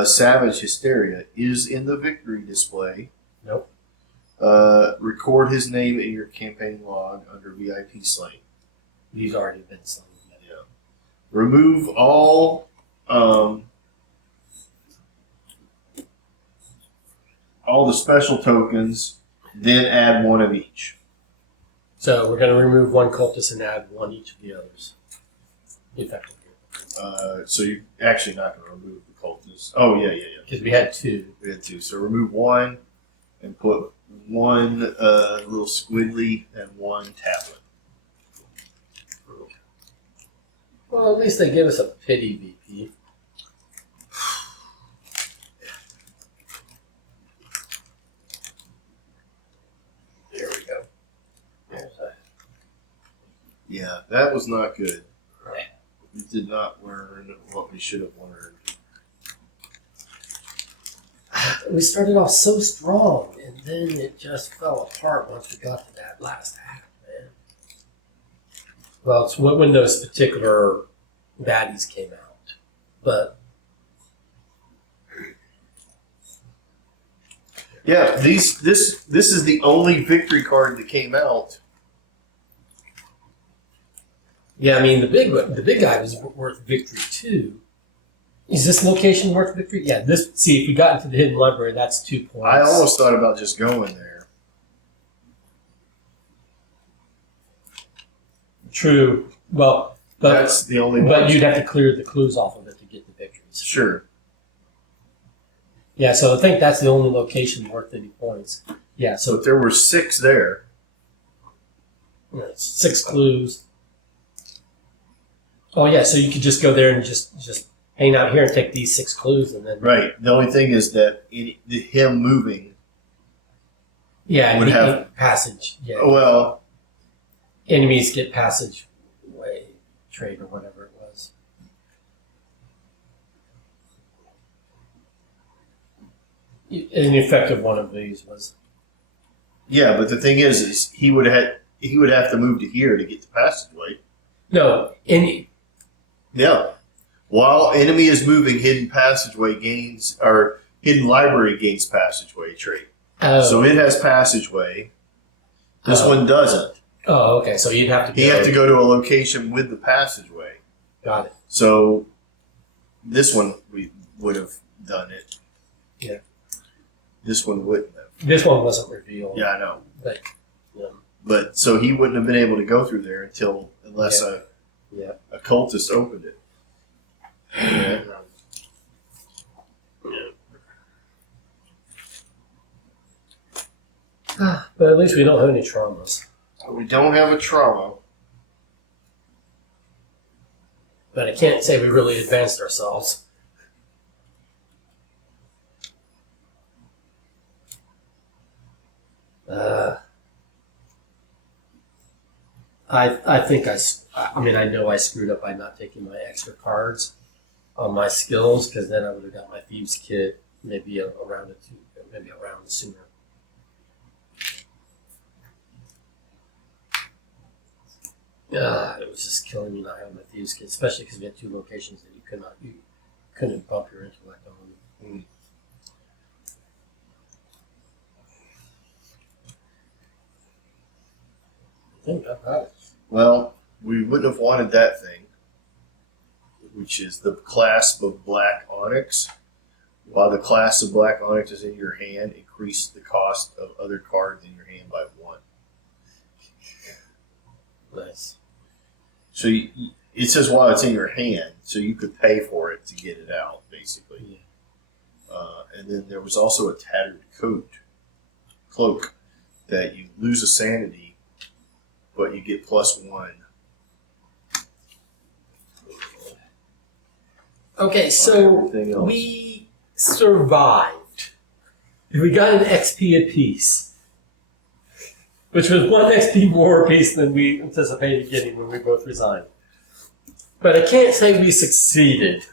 Savage Hysteria, is in the victory display, Nope. Record his name in your campaign log under VIP slain. He's already been slain. Yeah. Remove all the special tokens, then add 1 of each. So we're going to remove 1 cultist and add 1 each of the others. Effectively. So you're actually not going to remove the cultists. Oh, yeah. Because we had 2. We had 2. So remove 1 and put 1 little squiggly and 1 tablet. Well, at least they give us a pity VP. There we go. There's a, Yeah, that was not good. We did not learn what we should have learned. we started off so strong, and then it just fell apart once we got to that last act, man. Well, it's when those particular baddies came out, but Yeah, this is the only victory card that came out. yeah, I mean the big guy was worth victory too. Is this location worth victory? Yeah. This. See, if we got into the hidden library, that's 2 points. I almost thought about just going there. True. Well, but That's the only one. but you'd have to clear the clues off of it to get the victories. Sure. Yeah. So I think that's the only location worth any points. Yeah. So But there were 6 there. 6 clues. Oh yeah. So you could just go there and just hang out here and take these 6 clues and then. Right. The only thing is that him moving. Yeah. Would and have- passage. Yeah. Well, Enemies get passageway trade or whatever it was. An effective one of these was. yeah. But the thing is he would have to move to here to get the passageway. No, any. Yeah. While enemy is moving, hidden passageway gains or hidden library gains passageway trait. So it has passageway. This one doesn't. Oh, okay. So you'd have to. He have to go to a location with the passageway. Got it. So this one we would have done it. Yeah. This one wouldn't have. This one wasn't revealed. Yeah, I know. But. But so he wouldn't have been able to go through there unless Yeah. a cultist opened it. Yeah. But at least we don't have any traumas. We don't have a trauma. But I can't say we really advanced ourselves. I think I mean, I know I screwed up by not taking my extra cards on my skills, because then I would have got my thieves kit maybe around sooner. It was just killing me not having my thieves kit, especially because we had 2 locations that you couldn't bump your intellect on. Mm. I think I got it. Well, we wouldn't have wanted that thing, which is the clasp of black onyx. While the clasp of black onyx is in your hand, increase the cost of other cards in your hand by 1. Nice. So it says while it's in your hand, so you could pay for it to get it out, basically. Yeah. And then there was also a tattered cloak, that you lose a sanity, but you get +1. Okay, so Everything else. we survived. We got an XP apiece, which was 1 XP more apiece than we anticipated getting when we both resigned. But I can't say we succeeded.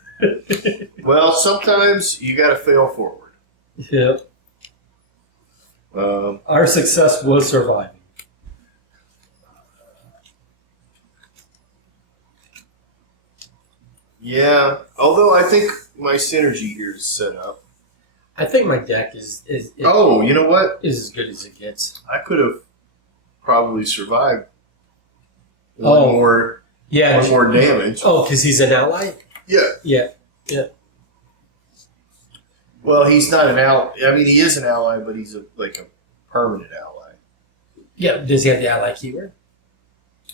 Well, sometimes you got to fail forward. Yep. Our success was surviving. Yeah, although I think my synergy here is set up. I think my deck is Oh, you know what? as good as it gets. I could have probably survived Oh. one more damage. Oh, because he's an ally? Yeah. Yeah. Well, he's not an ally. I mean, he is an ally, but he's like a permanent ally. Yeah. Does he have the ally keyword?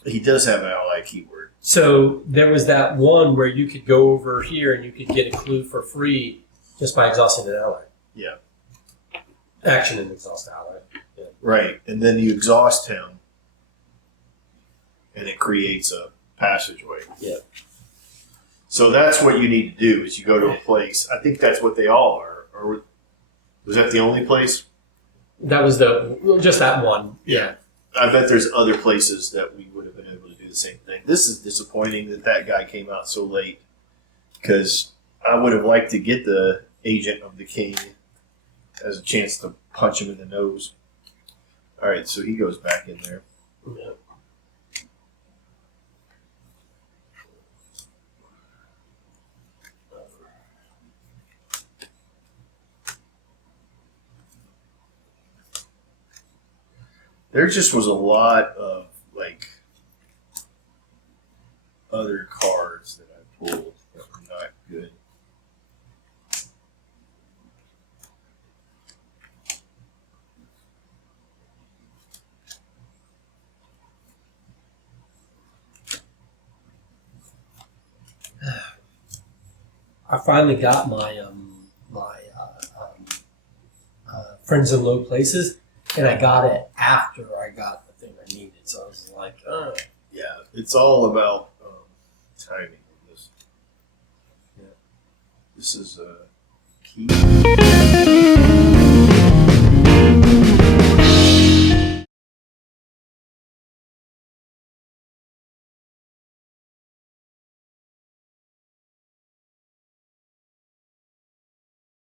He does have an ally keyword. So there was that one where you could go over here and you could get a clue for free just by exhausting an ally. Yeah. Action and exhaust ally. Yeah. Right. And then you exhaust him, and it creates a passageway. Yeah. So that's what you need to do, is you go to a place. I think that's what they all are. Or was that the only place? That was just that one. Yeah. I bet there's other places that we would have been able to do the same thing. This is disappointing that guy came out so late, because I would have liked to get the Agent of the King as a chance to punch him in the nose. All right, so he goes back in there. Yeah. There just was a lot of other cards that I pulled that were not good. I finally got my Friends in Low Places, and I got it after I got the thing I needed. So I was like, Yeah, it's all about timing on this. Yeah. This is a key.